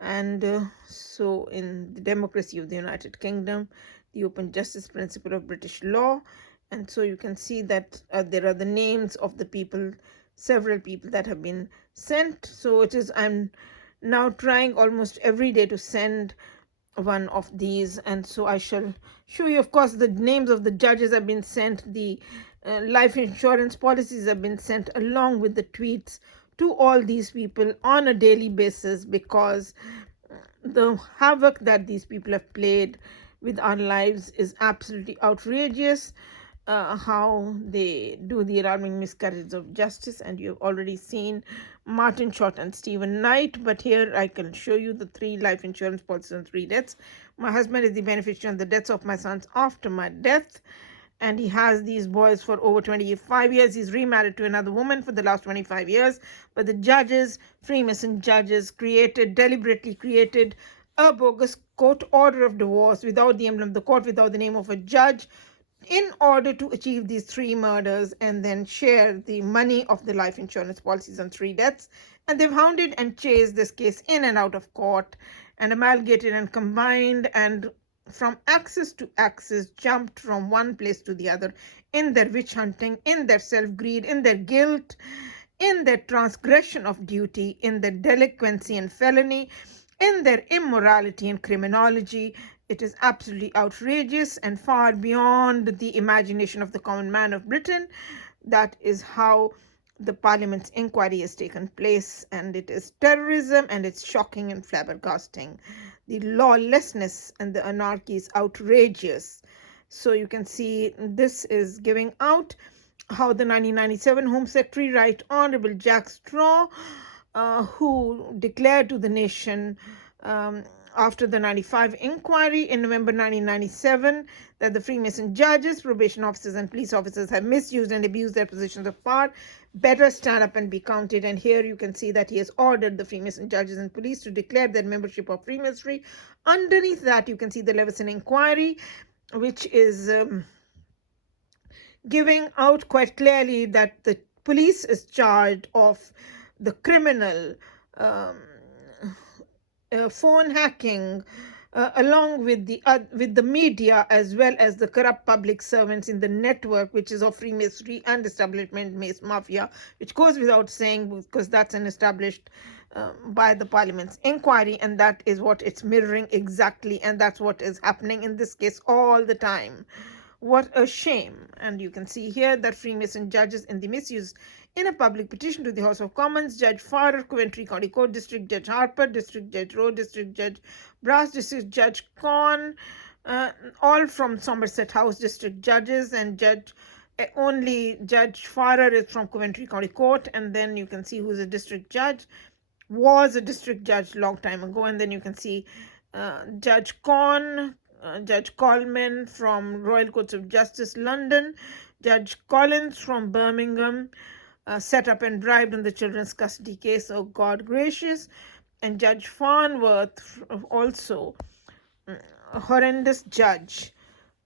And so in the democracy of the United Kingdom, the open justice principle of British law, and so you can see that there are the names of the people, several people that have been sent. So it is, I'm now trying almost every day to send one of these, and so I shall show you. Of course, the names of the judges have been sent, the life insurance policies have been sent along with the tweets to all these people on a daily basis, because the havoc that these people have played with our lives is absolutely outrageous. How they do the alarming miscarriage of justice, and you've already seen Martin Short and Stephen Knight, but here I can show you the 3 life insurance policies and 3 deaths. My husband is the beneficiary on the deaths of my sons after my death, and he has these boys for over 25 years. He's remarried to another woman for the last 25 years, but the judges, Freemason judges, deliberately created a bogus court order of divorce without the emblem of the court, without the name of a judge, in order to achieve these 3 murders and then share the money of the life insurance policies on 3 deaths. And they've hounded and chased this case in and out of court, and amalgamated and combined, and from axis to axis jumped from one place to the other in their witch hunting, in their self-greed, in their guilt, in their transgression of duty, in their delinquency and felony, in their immorality and criminology. It is absolutely outrageous and far beyond the imagination of the common man of Britain. That is how the Parliament's inquiry has taken place, and it is terrorism, and it's shocking and flabbergasting. The lawlessness and the anarchy is outrageous. So you can see this is giving out how the 1997 Home Secretary, Right Honorable Jack Straw, who declared to the nation after the 95 inquiry in November 1997 that the Freemason judges, probation officers, and police officers have misused and abused their positions of power, better stand up and be counted. And here you can see that he has ordered the Freemason judges and police to declare their membership of Freemasonry. Underneath that, you can see the Leveson inquiry, which is giving out quite clearly that the police is charged of the criminal phone hacking, along with the media, as well as the corrupt public servants in the network, which is of Freemasonry and establishment mafia, which goes without saying because that's an established by the Parliament's inquiry, and that is what it's mirroring exactly, and that's what is happening in this case all the time. What a shame. And you can see here that Freemason judges in the misuse. In a public petition to the House of Commons, Judge Farrer, Coventry County Court, District Judge Harper, District Judge Rowe, District Judge Brass, District Judge Corn, all from Somerset House district judges, and only Judge Farrer is from Coventry County Court, and then you can see who's a district judge, was a district judge long time ago, and then you can see Judge Corn, Judge Coleman from Royal Courts of Justice, London, Judge Collins from Birmingham, set up and bribed in the children's custody case, oh God gracious, and Judge Farnworth, also a horrendous judge.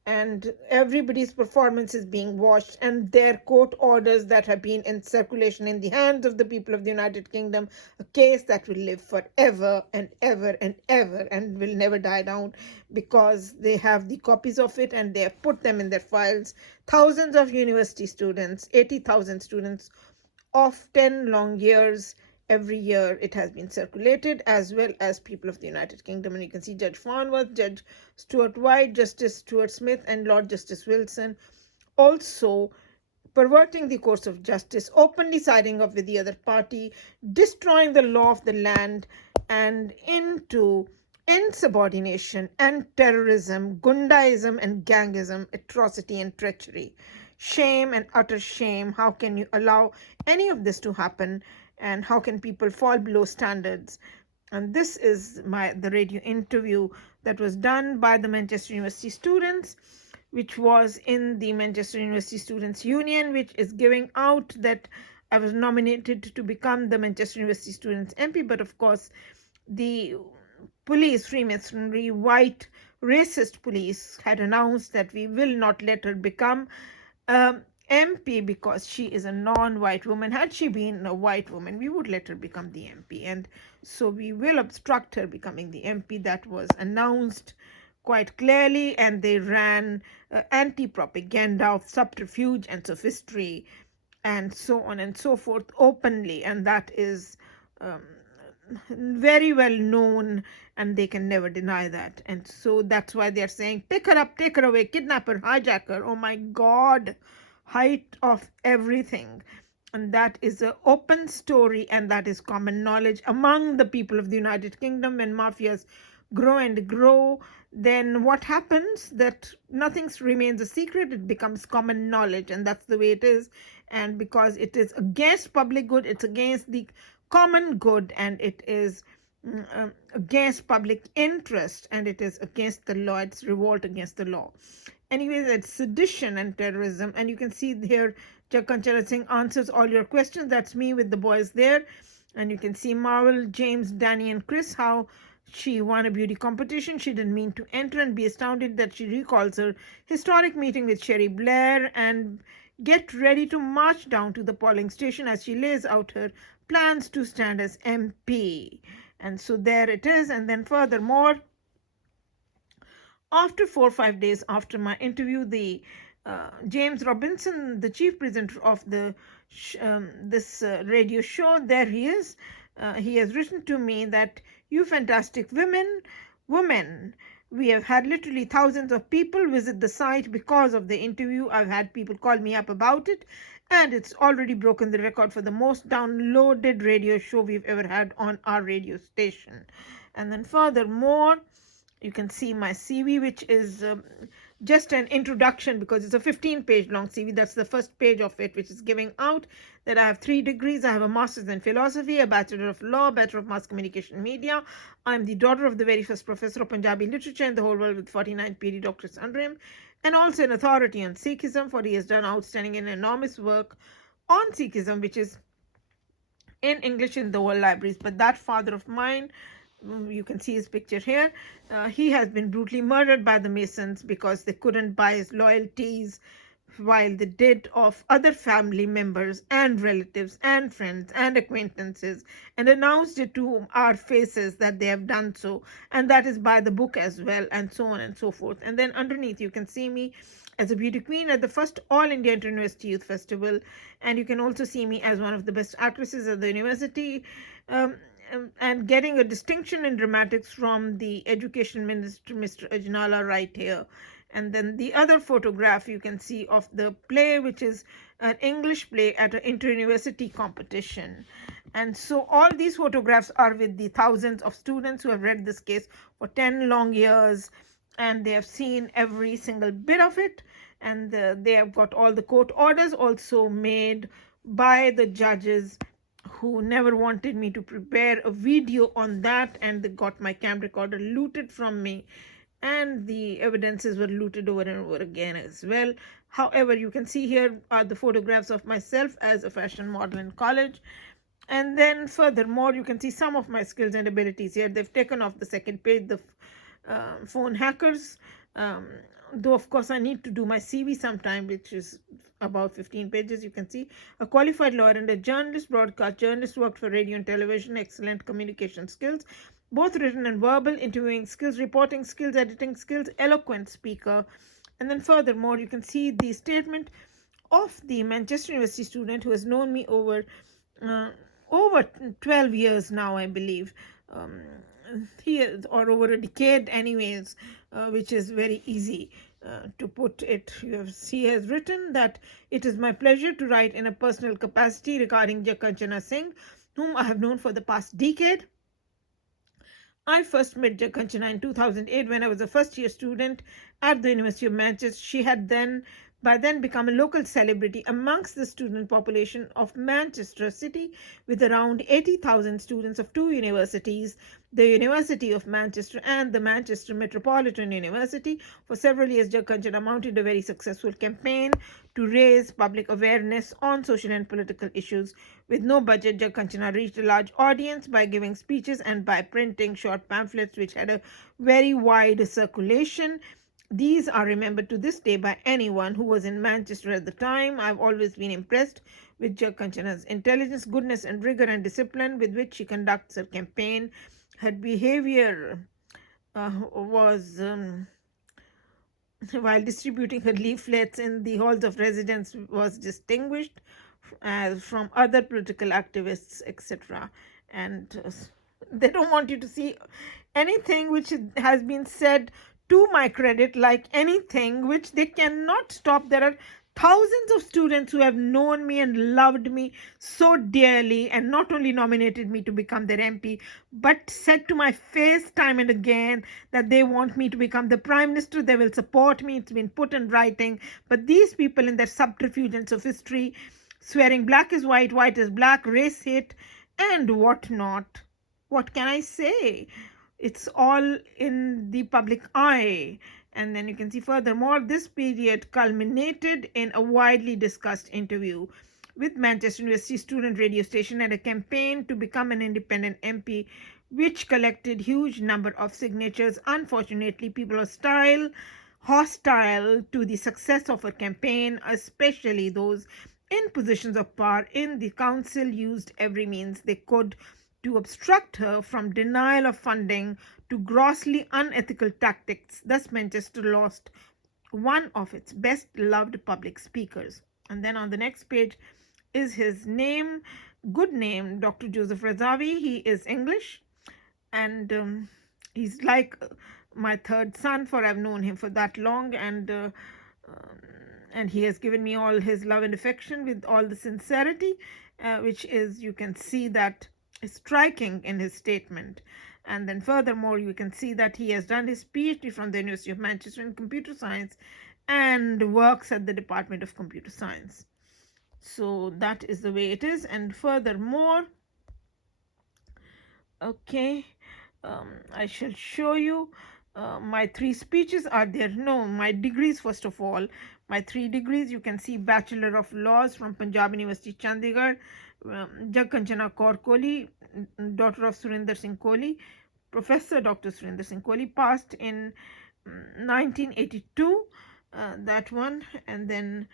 And everybody's performance is being watched, and their court orders that have been in circulation in the hands of the people of the United Kingdom, a case that will live forever and ever and ever and will never die down, because they have the copies of it and they have put them in their files. Thousands of university students, 80,000 students of 10 long years, every year it has been circulated, as well as people of the United Kingdom. And you can see Judge Farnworth, Judge Stuart White, Justice Stuart Smith, and Lord Justice Wilson also perverting the course of justice, openly siding up with the other party, destroying the law of the land, and into insubordination and terrorism, gundaism and gangism, atrocity and treachery. Shame and utter shame. How can you allow any of this to happen? And how can people fall below standards? And this is the radio interview that was done by the Manchester University students, which was in the Manchester University Students' Union, which is giving out that I was nominated to become the Manchester University Students MP. But of course, the police, Freemasonry, white, racist police, had announced that we will not let her become MP because she is a non-white woman. Had she been a white woman, we would let her become the MP, and so we will obstruct her becoming the MP. That was announced quite clearly, and they ran anti-propaganda of subterfuge and sophistry and so on and so forth openly, and that is very well known, and they can never deny that. And so that's why they're saying, pick her up, take her away, kidnap her, hijack her. Oh my God, height of everything. And that is an open story, and that is common knowledge among the people of the United Kingdom. When mafias grow and grow, then what happens? That nothing remains a secret. It becomes common knowledge, and that's the way it is. And because it is against public good, it's against the common good, and it is against public interest, and it is against the law. It's revolt against the law. Anyways, it's sedition and terrorism. And you can see here Jagkanchara Singh answers all your questions. That's me with the boys there. And you can see Marvel, James, Danny, and Chris, how she won a beauty competition. She didn't mean to enter, and be astounded that she recalls her historic meeting with Cherie Blair, and get ready to march down to the polling station as she lays out her plans to stand as MP. And so there it is. And then furthermore, after 4 or 5 days after my interview, the James Robinson, the chief presenter of this radio show, there he is. He has written to me that, "You fantastic women, we have had literally thousands of people visit the site because of the interview. I've had people call me up about it, and it's already broken the record for the most downloaded radio show we've ever had on our radio station." And then furthermore, you can see my CV, which is just an introduction, because it's a 15-page long CV. That's the first page of it, which is giving out that I have 3 degrees. I have a master's in philosophy, a bachelor of law, bachelor of mass communication media. I'm the daughter of the very first professor of Punjabi literature in the whole world with 49 PhD doctorates under him, and also an authority on Sikhism, for he has done outstanding and enormous work on Sikhism, which is in English in the world libraries. But that father of mine, you can see his picture here, he has been brutally murdered by the Masons because they couldn't buy his loyalties, while they did of other family members and relatives and friends and acquaintances, and announced it to our faces that they have done so, and that is by the book as well, and so on and so forth. And then underneath you can see me as a beauty queen at the first All India Inter-University Youth Festival, and you can also see me as one of the best actresses at the university, and getting a distinction in dramatics from the Education Minister, Mr. Ajnala, right here. And then the other photograph you can see of the play, which is an English play at an inter-university competition. And so all these photographs are with the thousands of students who have read this case for 10 long years, and they have seen every single bit of it, and they have got all the court orders also made by the judges, who never wanted me to prepare a video on that, and they got my camera recorder looted from me, and the evidences were looted over and over again as well. However, you can see here are the photographs of myself as a fashion model in college. And then furthermore, you can see some of my skills and abilities here. They've taken off the second page, the phone hackers. Though of course I need to do my CV sometime, which is about 15 pages. You can see a qualified lawyer and a journalist, broadcast journalist, worked for radio and television, excellent communication skills, both written and verbal, interviewing skills, reporting skills, editing skills, eloquent speaker. And then furthermore, you can see the statement of the Manchester University student who has known me over 12 years now, I believe. Or over a decade anyways, which is very easy to put it. He has written that, "It is my pleasure to write in a personal capacity regarding Jakanchana Singh, whom I have known for the past decade. I first met Jakanchana in 2008 when I was a first-year student at the University of Manchester. She had by then become a local celebrity amongst the student population of Manchester City, with around 80,000 students of 2 universities, the University of Manchester and the Manchester Metropolitan University. For several years, Jakanchana mounted a very successful campaign to raise public awareness on social and political issues. With no budget, Jakanchana reached a large audience by giving speeches and by printing short pamphlets which had a very wide circulation. These are remembered to this day by anyone who was in Manchester at the time. I've always been impressed with Jakanchana's intelligence, goodness, and rigor and discipline with which she conducts her campaign. Her behavior was, while distributing her leaflets in the halls of residence, was distinguished from other political activists, etc. And they don't want you to see anything which has been said to my credit, like anything which they cannot stop. There are thousands of students who have known me and loved me so dearly, and not only nominated me to become their MP, but said to my face time and again that they want me to become the Prime Minister, they will support me. It's been put in writing. But these people, in their subterfuge and sophistry, swearing black is white, white is black, race hate, and whatnot, what can I say? It's all in the public eye. And then you can see furthermore, this period culminated in a widely discussed interview with Manchester University student radio station and a campaign to become an independent MP, which collected huge number of signatures. Unfortunately, people hostile to the success of her campaign, especially those in positions of power in the council, used every means they could to obstruct her, from denial of funding to grossly unethical tactics. Thus, Manchester lost one of its best loved public speakers. And then on the next page is his name, good name, Dr. Joseph Razavi. He is English, and he's like my third son, for I've known him for that long, and he has given me all his love and affection with all the sincerity, which is, you can see that is striking in his statement. And then furthermore, you can see that he has done his PhD from the University of Manchester in computer science and works at the Department of Computer Science. So that is the way it is. And furthermore, okay, I shall show you my 3 speeches are there. No, my degrees first of all. My 3 degrees, you can see Bachelor of Laws from Punjab University, Chandigarh, Jag Kanchana Kaur Kohli, daughter of Surinder Singh Kohli, Professor Dr. Surinder Singh Kohli, passed in 1982, that one. And then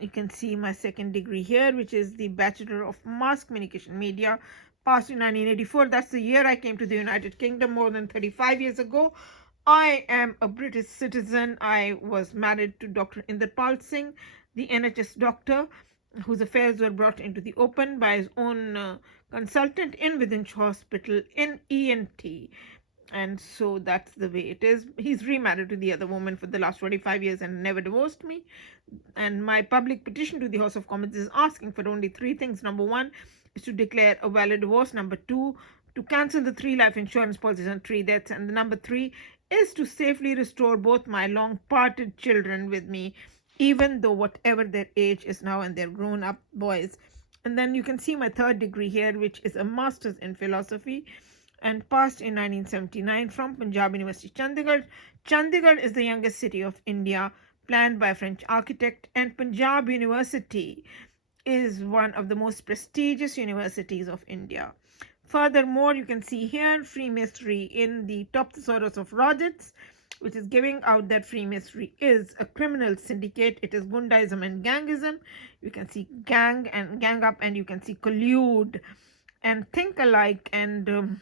you can see my second degree here, which is the Bachelor of Mass Communication Media, passed in 1984. That's the year I came to the United Kingdom more than 35 years ago. I am a British citizen. I was married to Dr. Inderpal Singh, the NHS doctor, whose affairs were brought into the open by his own consultant in Withinch Hospital in ENT. And so that's the way it is. He's remarried to the other woman for the last 25 years and never divorced me. And my public petition to the House of Commons is asking for only 3 things. Number 1 is to declare a valid divorce. Number 2, to cancel the 3 life insurance policies on 3 deaths. And the number 3 is to safely restore both my long parted children with me, even though whatever their age is now, and they're grown up boys. And then you can see my 3rd degree here, which is a master's in philosophy, and passed in 1979 from Punjab University, Chandigarh. Chandigarh is the youngest city of India, planned by a French architect, and Punjab University is one of the most prestigious universities of India. Furthermore, you can see here Freemasonry in the top thesaurus of Rogers, which is giving out that Freemasonry is a criminal syndicate. It is Gundaism and Gangism. You can see gang and gang up, and you can see collude and think alike and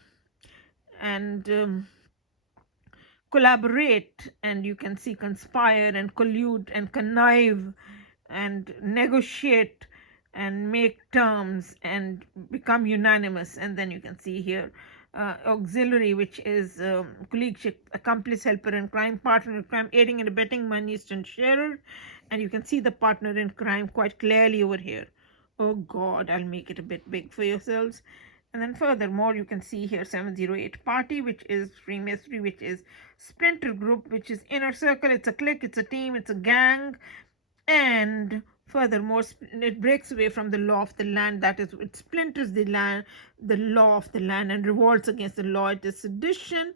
collaborate, and you can see conspire and collude and connive and negotiate and make terms and become unanimous. And then you can see here auxiliary, which is colleagueship, accomplice, helper in crime, partner in crime, aiding and abetting, moneylist and sharer. And you can see the partner in crime quite clearly over here. Oh God, I'll make it a bit big for yourselves. And then furthermore, you can see here 708 party, which is Freemasonry, which is splinter group, which is inner circle. It's a clique, it's a team, it's a gang. And furthermore, it breaks away from the law of the land. That is, it splinters the land, the law of the land, and revolts against the law. It is sedition,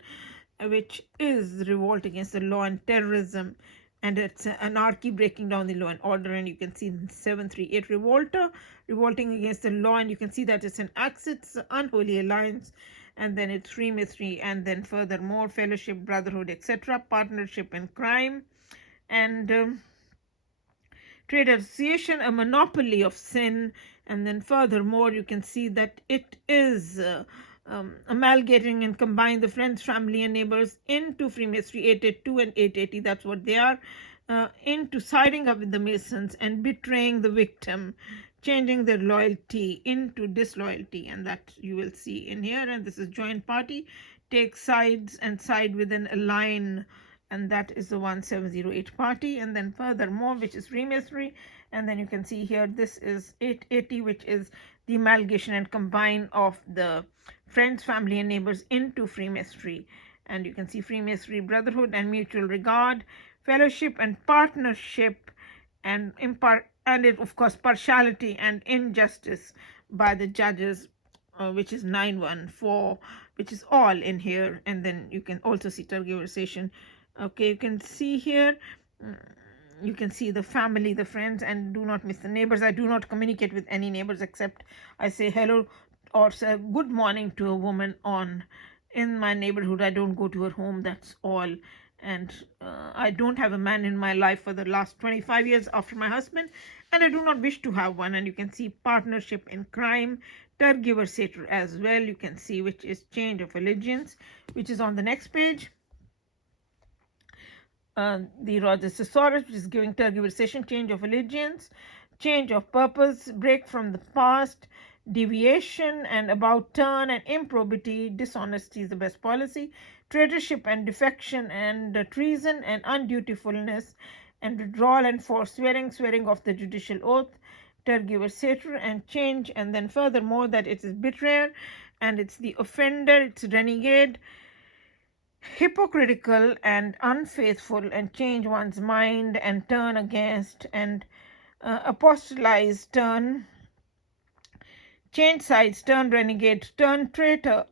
which is revolt against the law, and terrorism, and it's anarchy, breaking down the law and order. And you can see 738 revolter, revolting against the law, and you can see that it's an axe, it's an unholy alliance. And then it's Freemasonry, and then furthermore fellowship, brotherhood, etc., partnership in crime, and trade association, a monopoly of sin. And then furthermore, you can see that it is amalgamating and combine the friends, family, and neighbors into Freemasonry 882 and 880. That's what they are. Into siding up with the Masons and betraying the victim, changing their loyalty into disloyalty, and that you will see in here. And this is joint party, take sides and side within a line, and that is the 1708 party. And then furthermore, which is Freemasonry, and then you can see here this is 880, which is the amalgamation and combine of the friends, family, and neighbors into Freemasonry. And you can see Freemasonry, brotherhood and mutual regard, fellowship and partnership, and of course partiality and injustice by the judges, which is 914, which is all in here. And then you can also see tergiversation. Okay, you can see here, you can see the family, the friends, and do not miss the neighbors. I do not communicate with any neighbors except I say hello or say good morning to a woman in my neighborhood. I don't go to her home, that's all. And I don't have a man in my life for the last 25 years after my husband, and I do not wish to have one. And you can see partnership in crime, tergiversator as well, you can see, which is change of allegiance, which is on the next page. the Rogers Thesaurus, which is giving tergiversation, change of allegiance, change of purpose, break from the past, deviation, and about turn and improbity, dishonesty is the best policy, traitorship and defection, and treason and undutifulness, and withdrawal and forswearing, swearing of the judicial oath, tergiversator and change, and then furthermore that it is betrayer and it's the offender, it's renegade, hypocritical and unfaithful, and change one's mind and turn against, and apostolize, turn, change sides, turn renegade, turn traitor,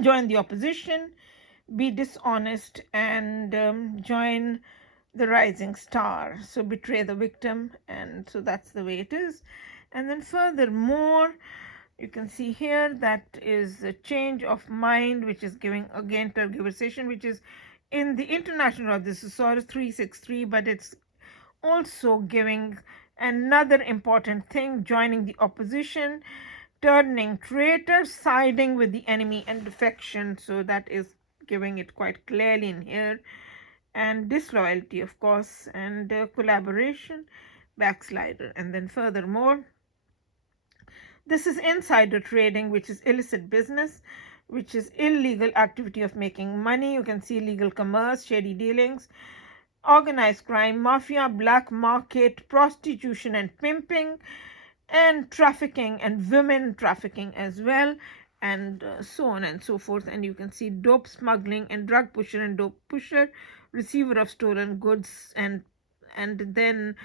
join the opposition, be dishonest, and join the rising star. So betray the victim, and so that's the way it is. And then furthermore, you can see here that is a change of mind, which is giving again tergiversation, which is in the International of the Thesaurus 363, but it's also giving another important thing, joining the opposition, turning traitor, siding with the enemy, and defection. So that is giving it quite clearly in here. And disloyalty, of course, and collaboration, backslider. And then furthermore, this is insider trading, which is illicit business, which is illegal activity of making money. You can see illegal commerce, shady dealings, organized crime, mafia, black market, prostitution and pimping, and trafficking, and women trafficking as well, and so on and so forth. And you can see dope smuggling and drug pusher and dope pusher, receiver of stolen goods, and then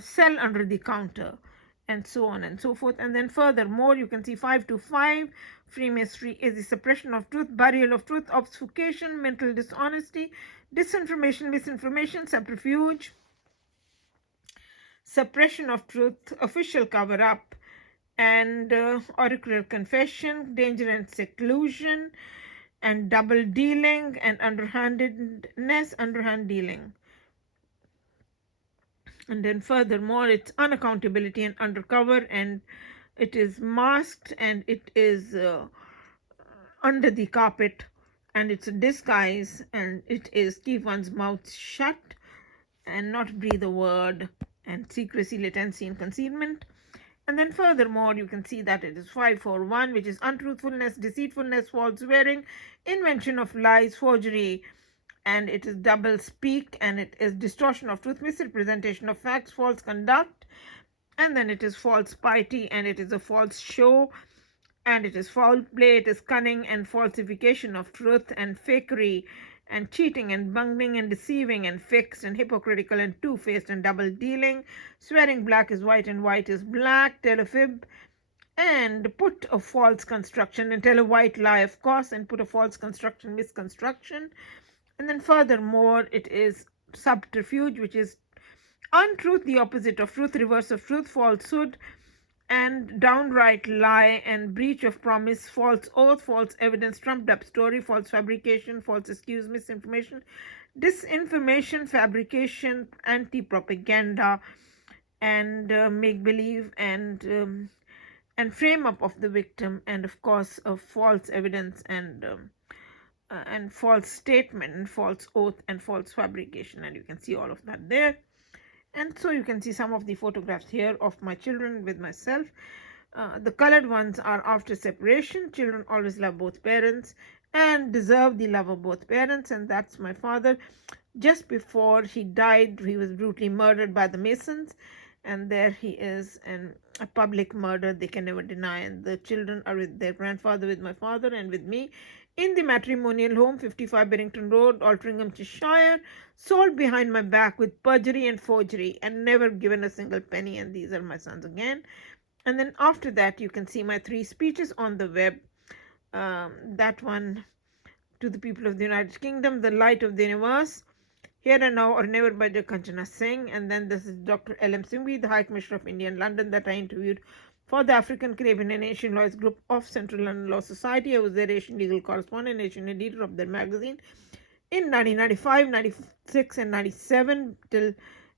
sell under the counter, and so on and so forth. And then furthermore, you can see 525, Freemasonry is the suppression of truth, burial of truth, obfuscation, mental dishonesty, disinformation, misinformation, subterfuge, suppression of truth, official cover-up, and auricular confession, danger and seclusion, and double dealing, and underhandedness, underhand dealing. And then furthermore, it's unaccountability and undercover, and it is masked, and it is under the carpet, and it's a disguise, and it is keep one's mouth shut and not breathe a word, and secrecy, latency, and concealment. And then furthermore, you can see that it is 541, which is untruthfulness, deceitfulness, false swearing, invention of lies, forgery, and it is double speak, and it is distortion of truth, misrepresentation of facts, false conduct, and then it is false piety, and it is a false show, and it is foul play, it is cunning and falsification of truth, and fakery, and cheating, and bungling, and deceiving, and fixed, and hypocritical, and two-faced, and double dealing, swearing black is white and white is black, tell a fib, and put a false construction, and tell a white lie, of course, and put a false construction, misconstruction. And then furthermore, it is subterfuge, which is untruth, the opposite of truth, reverse of truth, falsehood, and downright lie, and breach of promise, false oath, false evidence, trumped up story, false fabrication, false excuse, misinformation, disinformation, fabrication, anti-propaganda, and make-believe, and frame up of the victim, and of course of false evidence, and false statement, and false oath, and false fabrication. And you can see all of that there. And so you can see some of the photographs here of my children with myself. The colored ones are after separation. Children always love both parents and deserve the love of both parents, and that's my father. Just before he died, he was brutally murdered by the Masons, and there he is, and a public murder they can never deny. And the children are with their grandfather, with my father, and with me in the matrimonial home, 55 Barrington Road, Altrincham, Cheshire, sold behind my back with perjury and forgery, and never given a single penny. And these are my sons again. And then after that, you can see my 3 speeches on the web. That one to the people of the United Kingdom, the light of the universe, here and now or never, by Dr. Kanchana Singh. And then this is Dr. L.M. Singhvi, the High Commissioner of India in London, that I interviewed for the African, Caribbean and Asian Lawyers Group of Central London Law Society. I was their Asian legal correspondent, Asian editor of their magazine in 1995, 96 and 97 till,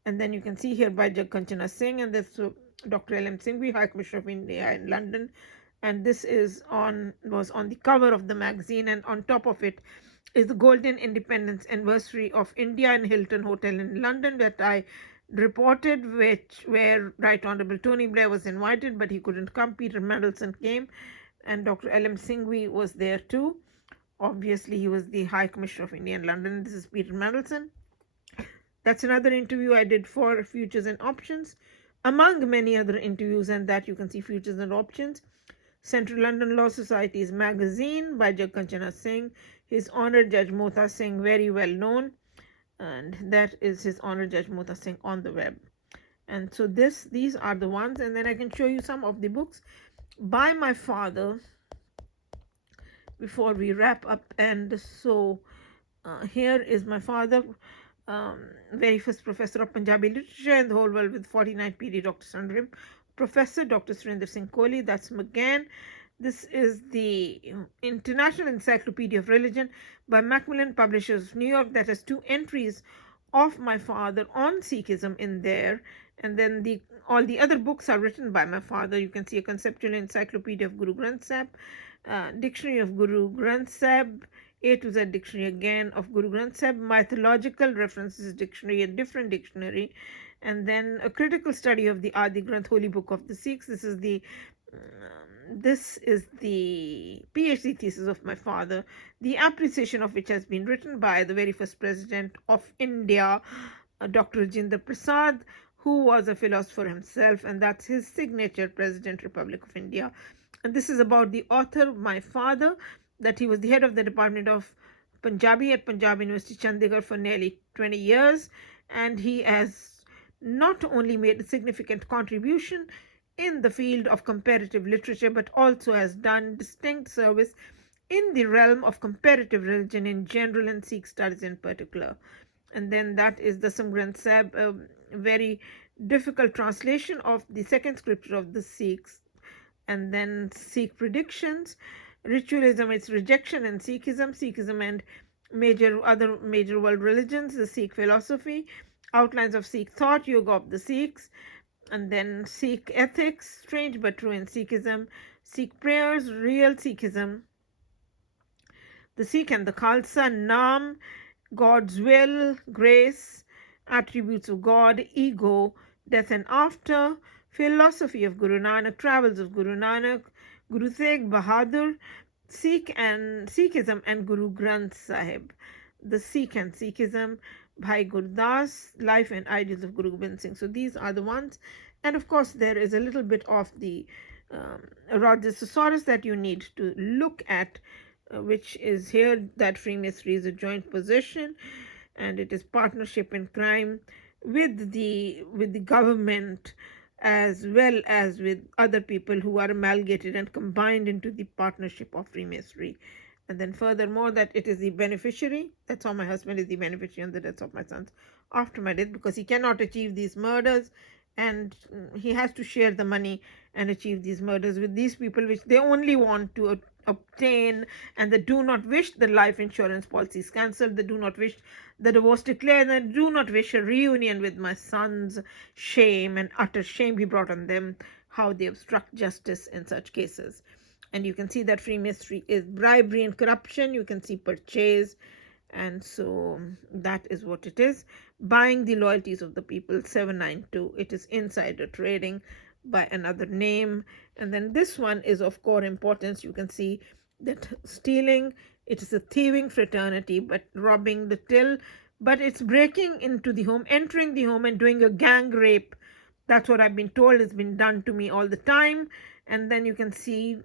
and then you can see here by Judge Kanchana Singh, and this Dr. L.M. Singhvi, High Commissioner of India in London, and this was on the cover of the magazine, and on top of it is the Golden Independence Anniversary of India in Hilton Hotel in London that I reported, where Right Honorable Tony Blair was invited, but he couldn't come. Peter Mandelson came, and Dr. L.M. Singhvi was there too. Obviously, he was the High Commissioner of India in London. This is Peter Mandelson. That's another interview I did for Futures and Options, among many other interviews, and that you can see Futures and Options. Central London Law Society's magazine by Judge Kanchana Singh. His Honour Judge Mota Singh, very well known, and that is His Honour Judge Mota Singh on the web. And so these are the ones, and then I can show you some of the books by my father before we wrap up. And so here is my father, very first professor of Punjabi literature in the whole world with 49 PhD doctors under him. Professor Dr. Surinder Singh Kohli, that's McGann. This is the International Encyclopedia of Religion by Macmillan Publishers, New York, that has 2 entries of my father on Sikhism in there. And then all the other books are written by my father. You can see a conceptual encyclopedia of Guru Granth Sahib, dictionary of Guru Granth Sahib, A to Z dictionary again of Guru Granth Sahib, mythological references dictionary, a different dictionary, and then a critical study of the Adi Granth, Holy Book of the Sikhs. This is the PhD thesis of my father, the appreciation of which has been written by the very first president of India, Dr. Rajendra Prasad, who was a philosopher himself, and that's his signature, President, Republic of India. And this is about the author, my father, that he was the head of the Department of Punjabi at Punjab University, Chandigarh, for nearly 20 years. And he has not only made a significant contribution in the field of comparative literature, but also has done distinct service in the realm of comparative religion in general and Sikh studies in particular. And then that is the Dasam Granth Sahib, a very difficult translation of the second scripture of the Sikhs. And then Sikh predictions, ritualism, its rejection, and Sikhism and other major world religions, the Sikh philosophy, outlines of Sikh thought, yoga of the Sikhs, and then Sikh ethics, strange but true in Sikhism, Sikh prayers, real Sikhism, the Sikh and the Khalsa, Naam, God's will, grace, attributes of God, ego, death and after, philosophy of Guru Nanak, travels of Guru Nanak, Guru Tegh Bahadur, Sikhism and Guru Granth Sahib, the Sikh and Sikhism, Bhai Gurdas, life and ideals of Guru Gobind Singh. So these are the ones. And of course, there is a little bit of the Rogers Thesaurus that you need to look at, which is here, that Freemasonry is a joint possession and it is partnership in crime with the government, as well as with other people who are amalgamated and combined into the partnership of Freemasonry. And then furthermore, that it is the beneficiary. That's how my husband is the beneficiary on the deaths of my sons after my death, because he cannot achieve these murders and he has to share the money and achieve these murders with these people, which they only want to obtain, and they do not wish the life insurance policies cancelled, they do not wish the divorce declared, and they do not wish a reunion with my sons. Shame and utter shame he brought on them, how they obstruct justice in such cases. And you can see that Freemasonry is bribery and corruption. You can see purchase, and so that is what it is. Buying the loyalties of the people, 792. It is insider trading by another name. And then this one is of core importance. You can see that stealing, it is a thieving fraternity, but robbing the till, but it's breaking into the home, entering the home and doing a gang rape. That's what I've been told has been done to me all the time. And then you can see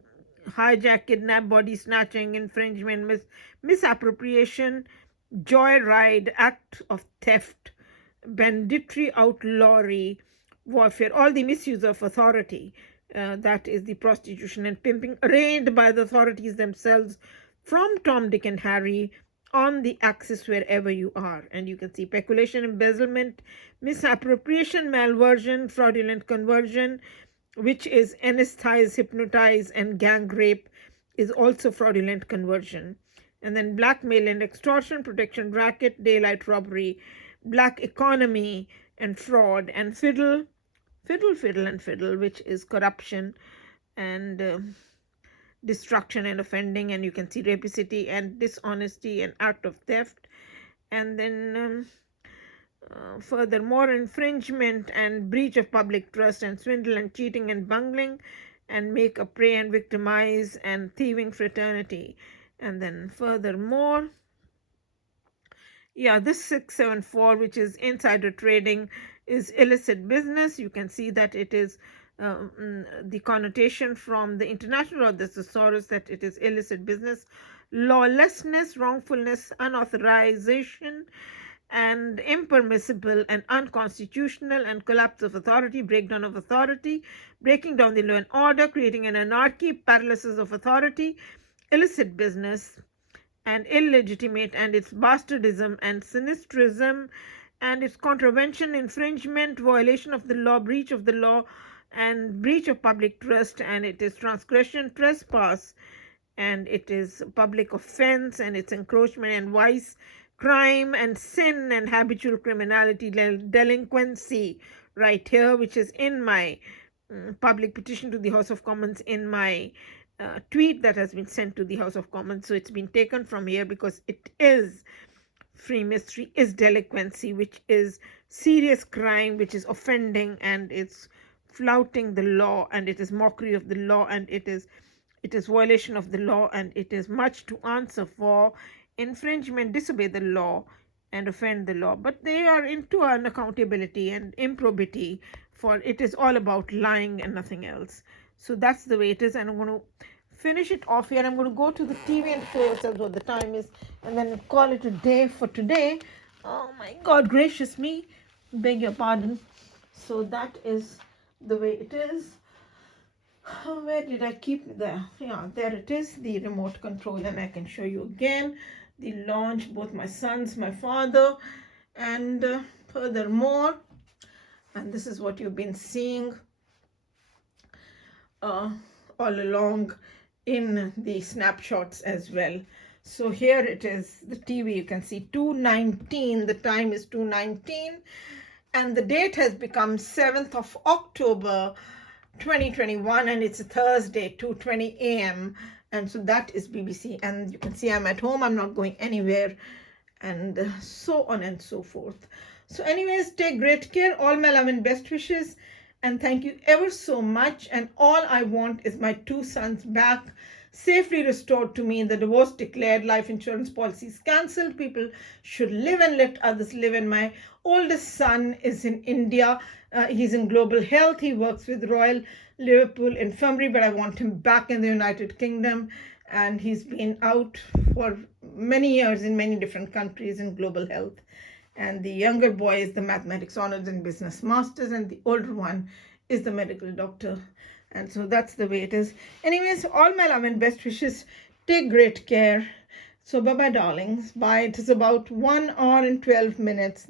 hijack, kidnap, body snatching, infringement, misappropriation, joyride, act of theft, banditry, outlawry, warfare, all the misuse of authority. That is the prostitution and pimping arranged by the authorities themselves, from Tom, Dick, and Harry, on the axis wherever you are. And you can see peculation, embezzlement, misappropriation, malversion, fraudulent conversion, which is anesthetize, hypnotize, and gang rape is also fraudulent conversion. And then blackmail and extortion, protection racket, daylight robbery, black economy and fraud, and fiddle, which is corruption. And destruction and offending, and you can see rapacity and dishonesty and act of theft. And then furthermore, infringement and breach of public trust and swindle and cheating and bungling and make a prey and victimize and thieving fraternity. And then furthermore, yeah, this 674, which is insider trading, is illicit business. You can see that it is the connotation from the international or the thesaurus that it is illicit business, lawlessness, wrongfulness, unauthorization, and impermissible and unconstitutional, and collapse of authority, breakdown of authority, breaking down the law and order, creating an anarchy, paralysis of authority, illicit business, and illegitimate, and its bastardism and sinistrism, and its contravention, infringement, violation of the law, breach of the law, and breach of public trust, and it is transgression, trespass, and it is public offense, and it's encroachment and vice, crime and sin and habitual criminality, delinquency, right here, which is in my public petition to the House of Commons, in my tweet that has been sent to the House of Commons. So it's been taken from here because it is free mystery, is delinquency, which is serious crime, which is offending, and it's flouting the law, and it is mockery of the law, and it is violation of the law, and it is much to answer for. Infringement, disobey the law and offend the law, but they are into unaccountability and improbity, for it is all about lying and nothing else. So that's the way it is, and I'm going to finish it off here. I'm going to go to the TV and show yourselves what the time is, and then call it a day for today. Oh my God, gracious me, beg your pardon. So that is the way it is. Where did I keep the, yeah, there it is, the remote control, and I can show you again the launch, both my sons, my father, and furthermore, and this is what you've been seeing all along in the snapshots as well. So here it is, the TV, you can see 2:19, the time is 2:19, and the date has become 7th of October 2021, and it's a Thursday, 2:20 a.m. And so that is BBC, and you can see I'm at home, I'm not going anywhere, and so on and so forth. So anyways, take great care, all my love and best wishes, and thank you ever so much. And all I want is my 2 sons back, safely restored to me, the divorce declared, life insurance policies cancelled, people should live and let others live. And my oldest son is in India, he's in global health, he works with Royal Liverpool Infirmary, but I want him back in the United Kingdom, and he's been out for many years in many different countries in global health. And the younger boy is the mathematics honors and business masters, and the older one is the medical doctor. And so that's the way it is. Anyways, all my love and best wishes. Take great care. So bye-bye, darlings. Bye. It is about 1 hour and 12 minutes.